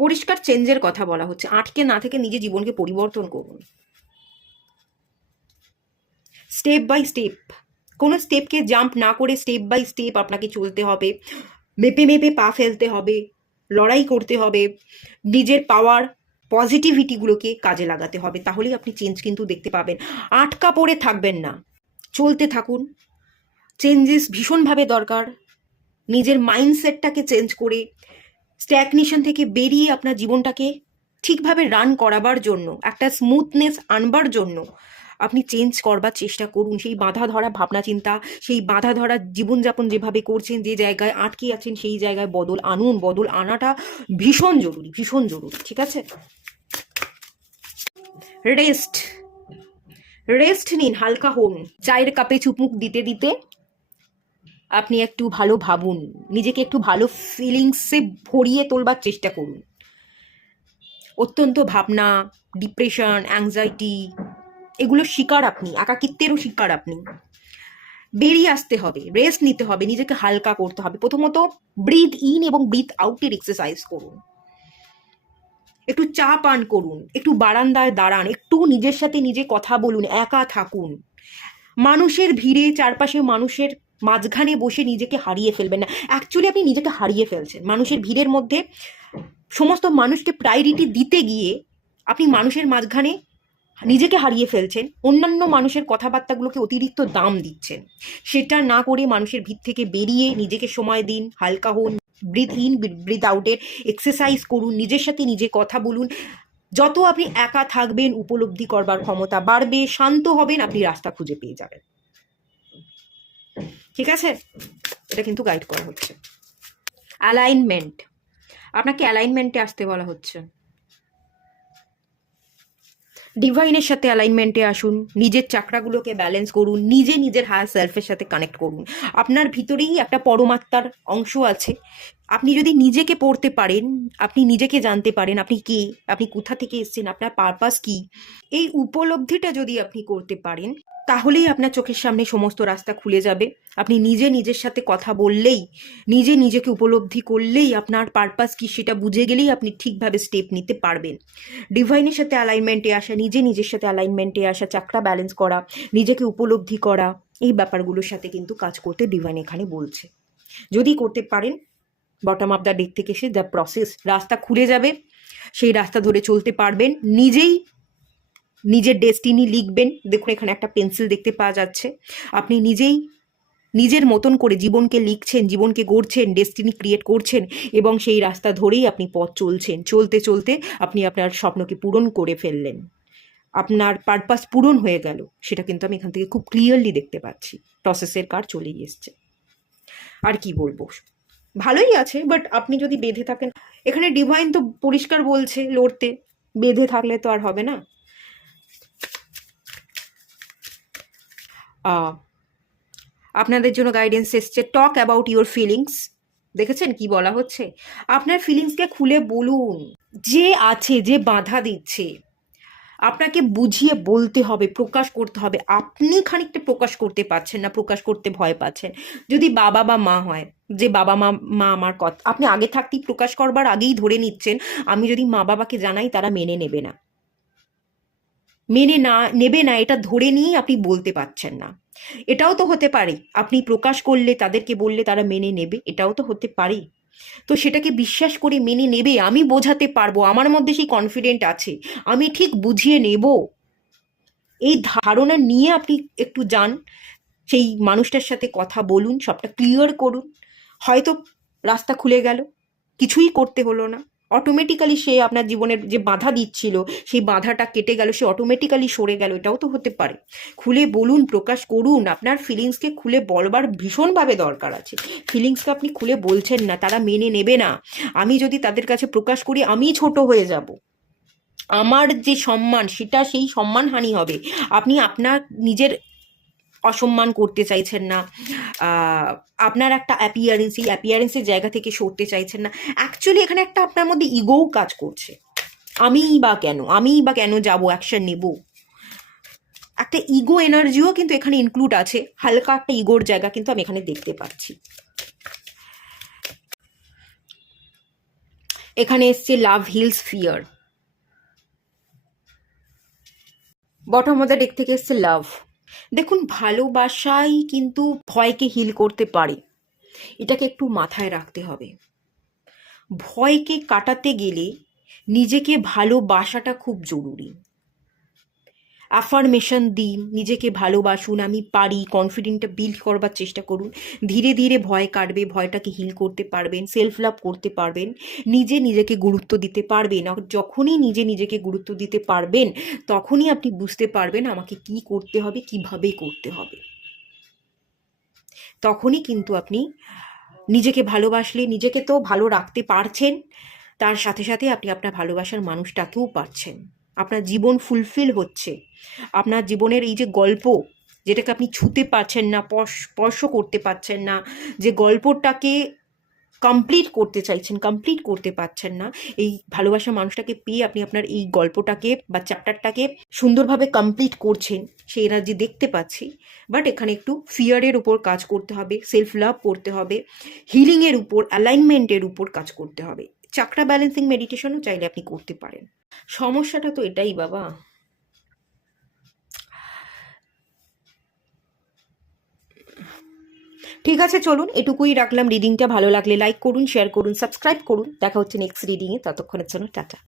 পরিষ্কার চেঞ্জের কথা বলা হচ্ছে। আটকে না থেকে নিজের জীবনকে পরিবর্তন করুন, স্টেপ বাই স্টেপ, কোনো স্টেপকে জাম্প না করে স্টেপ বাই স্টেপ আপনাকে চলতে হবে, মেপে মেপে পা ফেলতে হবে, লড়াই করতে হবে, নিজের পাওয়ার পজিটিভিটিগুলোকে কাজে লাগাতে হবে, তাহলেই আপনি চেঞ্জ কিন্তু দেখতে পাবেন। আটকা পড়ে থাকবেন না, চলতে থাকুন। চেঞ্জেস ভীষণভাবে দরকার, নিজের মাইন্ডসেটটাকে চেঞ্জ করে স্ট্যাগনেশন থেকে বেরিয়ে আপনার জীবনটাকে ঠিকভাবে রান করাবার জন্য, একটা স্মুথনেস আনবার জন্য আপনি চেঞ্জ করবার চেষ্টা করুন। সেই বাঁধা ধরা ভাবনা চিন্তা, সেই বাঁধা ধরা জীবনযাপন যেভাবে করছেন, যে জায়গায় আটকে আছেন সেই জায়গায় বদল আনুন, বদল আনাটা ভীষণ জরুরি, ভীষণ জরুরি, ঠিক আছে? রেস্ট, রেস্ট নিন, হালকা হন, চায়ের কাপে চুপমুক দিতে দিতে আপনি একটু ভালো ভাবুন, নিজেকে একটু ভালো ফিলিংসে ভরিয়ে তোলবার চেষ্টা করুন। অত্যন্ত ভাবনা, ডিপ্রেশন, অ্যাংজাইটি, এগুলোর শিকার আপনি, একাকিত্বেরও শিকার আপনি। বেরিয়ে আসতে হবে, রেস্ট নিতে হবে, নিজেকে হালকা করতে হবে। প্রথমত ব্রিথ ইন এবং ব্রিথ আউটের এক্সারসাইজ করুন, একটু চা পান করুন, একটু বারান্দায় দাঁড়ান, একটু নিজের সাথে নিজে কথা বলুন, একা থাকুন। মানুষের ভিড়ে, চারপাশে মানুষের মাঝখানে বসে নিজেকে হারিয়ে ফেলবেন না। অ্যাকচুয়ালি আপনি নিজেকে হারিয়ে ফেলছেন মানুষের ভিড়ের মধ্যে, সমস্ত মানুষকে প্রায়োরিটি দিতে গিয়ে আপনি মানুষের মাঝখানে নিজেকে হারিয়ে ফেলছেন, অন্যান্য মানুষের কথাবার্তাগুলোকে অতিরিক্ত দাম দিচ্ছেন। সেটা না করে মানুষের ভিড় থেকে বেরিয়ে নিজেকে সময় দিন, হালকা হন, ব্রিথ ইন ব্রিথ আউটের এক্সারসাইজ করুন, নিজের সাথে নিজে কথা বলুন। যত আপনি একা থাকবেন উপলব্ধি করবার ক্ষমতা বাড়বে, শান্ত হবেন, আপনি রাস্তা খুঁজে পেয়ে যাবেন, ঠিক আছে? এটা কিন্তু গাইড করা হচ্ছে। অ্যালাইনমেন্ট, আপনাকে অ্যালাইনমেন্টে আসতে বলা হচ্ছে। ডিভাইনের সাথে অ্যালাইনমেন্টে আসুন, নিজের চাকরাগুলোকে ব্যালেন্স করুন, নিজের হায়ার সেলফের সাথে কানেক্ট করুন। আপনার ভিতরেই একটা পরমাত্মার অংশ আছে, আপনি যদি নিজেকে পড়তে পারেন, আপনি নিজেকে জানতে পারেন, আপনি কে, আপনি কোথা থেকে এসেছেন, আপনার পারপাস কি, এই উপলব্ধিটা যদি আপনি করতে পারেন, তাহলেই আপনার চোখের সামনে সমস্ত রাস্তা খুলে যাবে। আপনি নিজের সাথে কথা বললেই, নিজেকে উপলব্ধি করলেই, আপনার পারপাস কি সেটা বুঝে গেলেই আপনি ঠিকভাবে স্টেপ নিতে পারবেন। ডিভাইনের সাথে অ্যালাইনমেন্টে আসা, নিজের সাথে অ্যালাইনমেন্টে আসা, চাকরা ব্যালেন্স করা, নিজেকে উপলব্ধি করা, এই ব্যাপারগুলোর সাথে কিন্তু কাজ করতে ডিভাইন এখানে বলছে। যদি করতে পারেন, বটম অফ দ্য ডেক থেকে এসে দ্য প্রসেস, রাস্তা খুলে যাবে, সেই রাস্তা ধরে চলতে পারবেন, নিজের ডেস্টিনি লিখবেন। দেখুন এখানে একটা পেন্সিল দেখতে পাওয়া যাচ্ছে, আপনি নিজেই নিজের মতন করে জীবনকে লিখছেন, জীবনকে গড়ছেন, ডেস্টিনি ক্রিয়েট করছেন এবং সেই রাস্তা ধরেই আপনি পথ চলছেন। চলতে চলতে আপনি আপনার স্বপ্নকে পূরণ করে ফেললেন, আপনার পারপাস পূরণ হয়ে গেল। সেটা কিন্তু আমি এখান থেকে খুব ক্লিয়ারলি দেখতে পাচ্ছি। প্রসেসের কার চলেই এসছে। আর কি বলবো, ভালোই আছে, বাট আপনি যদি বেঁধে থাকেন, এখানে ডিভাইন তো পরিষ্কার বলছে লড়তে, বেঁধে থাকলে তো আর হবে না। আপনাদের জন্য গাইডেন্স এসছে, টক অ্যাবাউট ইউর ফিলিংস। দেখেছেন কি বলা হচ্ছে? আপনার ফিলিংসকে খুলে বলুন। যে আছে, যে বাধা দিচ্ছে, আপনাকে বুঝিয়ে বলতে হবে, প্রকাশ করতে হবে। আপনি খানিকটা প্রকাশ করতে পারছেন না, প্রকাশ করতে ভয় পাচ্ছেন। যদি বাবা বা মা হয়, যে বাবা মা মা আমার কথা আপনি আগে থাকতেই প্রকাশ করবার আগেই ধরে নিচ্ছেন আমি যদি মা বাবাকে জানাই তারা মেনে নেবে না, নেবে না, এটা ধরে নিয়েই আপনি বলতে পারছেন না। এটাও তো হতে পারে আপনি প্রকাশ করলে, তাদেরকে বললে তারা মেনে নেবে, এটাও তো হতে পারে। তো সেটাকে বিশ্বাস করে মেনে নেবে, আমি বোঝাতে পারবো, আমার মধ্যে সেই কনফিডেন্ট আছে, আমি ঠিক বুঝিয়ে নেব, এই ধারণা নিয়ে আপনি একটু যান, সেই মানুষটার সাথে কথা বলুন, সবটা ক্লিয়ার করুন। হয়তো রাস্তা খুলে গেল, কিছুই করতে হলো না, অটোমেটিক্যালি সে আপনার জীবনের যে বাধা দিচ্ছিল সেই বাধাটা কেটে গেল, সে অটোমেটিক্যালি সরে গেল, এটাও তো হতে পারে। খুলে বলুন, প্রকাশ করুন, আপনার ফিলিংসকে খুলে বলবার ভীষণভাবে দরকার আছে। ফিলিংসকে আপনি খুলে বলছেন না, তারা মেনে নেবে না। আমি যদি তাদের কাছে প্রকাশ করি আমি ছোট হয়ে যাব, আমার যে সম্মান সেটা সেই সম্মানহানি হবে। আপনি আপনার নিজের অসম্মান করতে চাইছেন না, আপনার একটা অ্যাপিয়ারেন্স, এই অ্যাপিয়ারেন্সের জায়গা থেকে সরতে চাইছেন না। অ্যাকচুয়ালি এখানে একটা আপনার মধ্যে ইগোও কাজ করছে, আমিই বা কেন যাব, অ্যাকশন নেব, একটা ইগো এনার্জিও কিন্তু এখানে ইনক্লুড আছে, হালকা একটা ইগোর জায়গা কিন্তু আমি এখানে দেখতে পাচ্ছি। এখানে এসছে love heals fear, bottom of the deck থেকে এসছে লাভ। দেখুন, ভালোবাসাই কিন্তু ভয়কে হিল করতে পারে, এটাকে একটু মাথায় রাখতে হবে। ভয়কে কাটাতে গেলে নিজেকে ভালোবাসাটা খুব জরুরি। অ্যাফার্মেশন দিন, নিজেকে ভালোবাসুন, আমি পারি, কনফিডেন্টটা বিল্ড করবার চেষ্টা করুন। ধীরে ধীরে ভয় কাটবে, ভয়টাকে হিল করতে পারবেন, সেলফ লাভ করতে পারবেন, নিজেকে গুরুত্ব দিতে পারবেন। আর যখনই নিজেকে গুরুত্ব দিতে পারবেন তখনই আপনি বুঝতে পারবেন আমাকে কি করতে হবে, কিভাবে করতে হবে। তখনই কিন্তু আপনি নিজেকে ভালোবাসলে, নিজেকে তো ভালো রাখতে পারছেন, তার সাথে সাথে আপনি আপনার ভালোবাসার মানুষটাকেও পাচ্ছেন। আপনার জীবন ফুলফিল হচ্ছে, আপনার জীবনের এই যে গল্প, যেটাকে আপনি ছুতে পারছেন না, স্পর্শ করতে পারছেন না, যে গল্পটাকে কমপ্লিট করতে চাইছেন, কমপ্লিট করতে পারছেন না, এই ভালোবাসা মানুষটাকে পেয়ে আপনি আপনার এই গল্পটাকে বা চ্যাপ্টারটাকে সুন্দরভাবে কমপ্লিট করছেন, সেই এনার্জি দেখতে পাচ্ছি। বাট এখানে একটু ফিয়ারের উপর কাজ করতে হবে, সেলফ লাভ করতে হবে, হিলিংয়ের উপর, অ্যালাইনমেন্টের উপর কাজ করতে হবে। চাকরা ব্যালেন্সিং মেডিটেশনও চাইলে আপনি করতে পারেন। সমস্যাটা তো এটাই বাবা। ঠিক আছে, চলুন এটুকুই রাখলাম। রিডিংটা ভালো লাগলে লাইক করুন, শেয়ার করুন, সাবস্ক্রাইব করুন। দেখা হচ্ছে নেক্সট রিডিংয়ে, ততক্ষণের জন্য টাটা।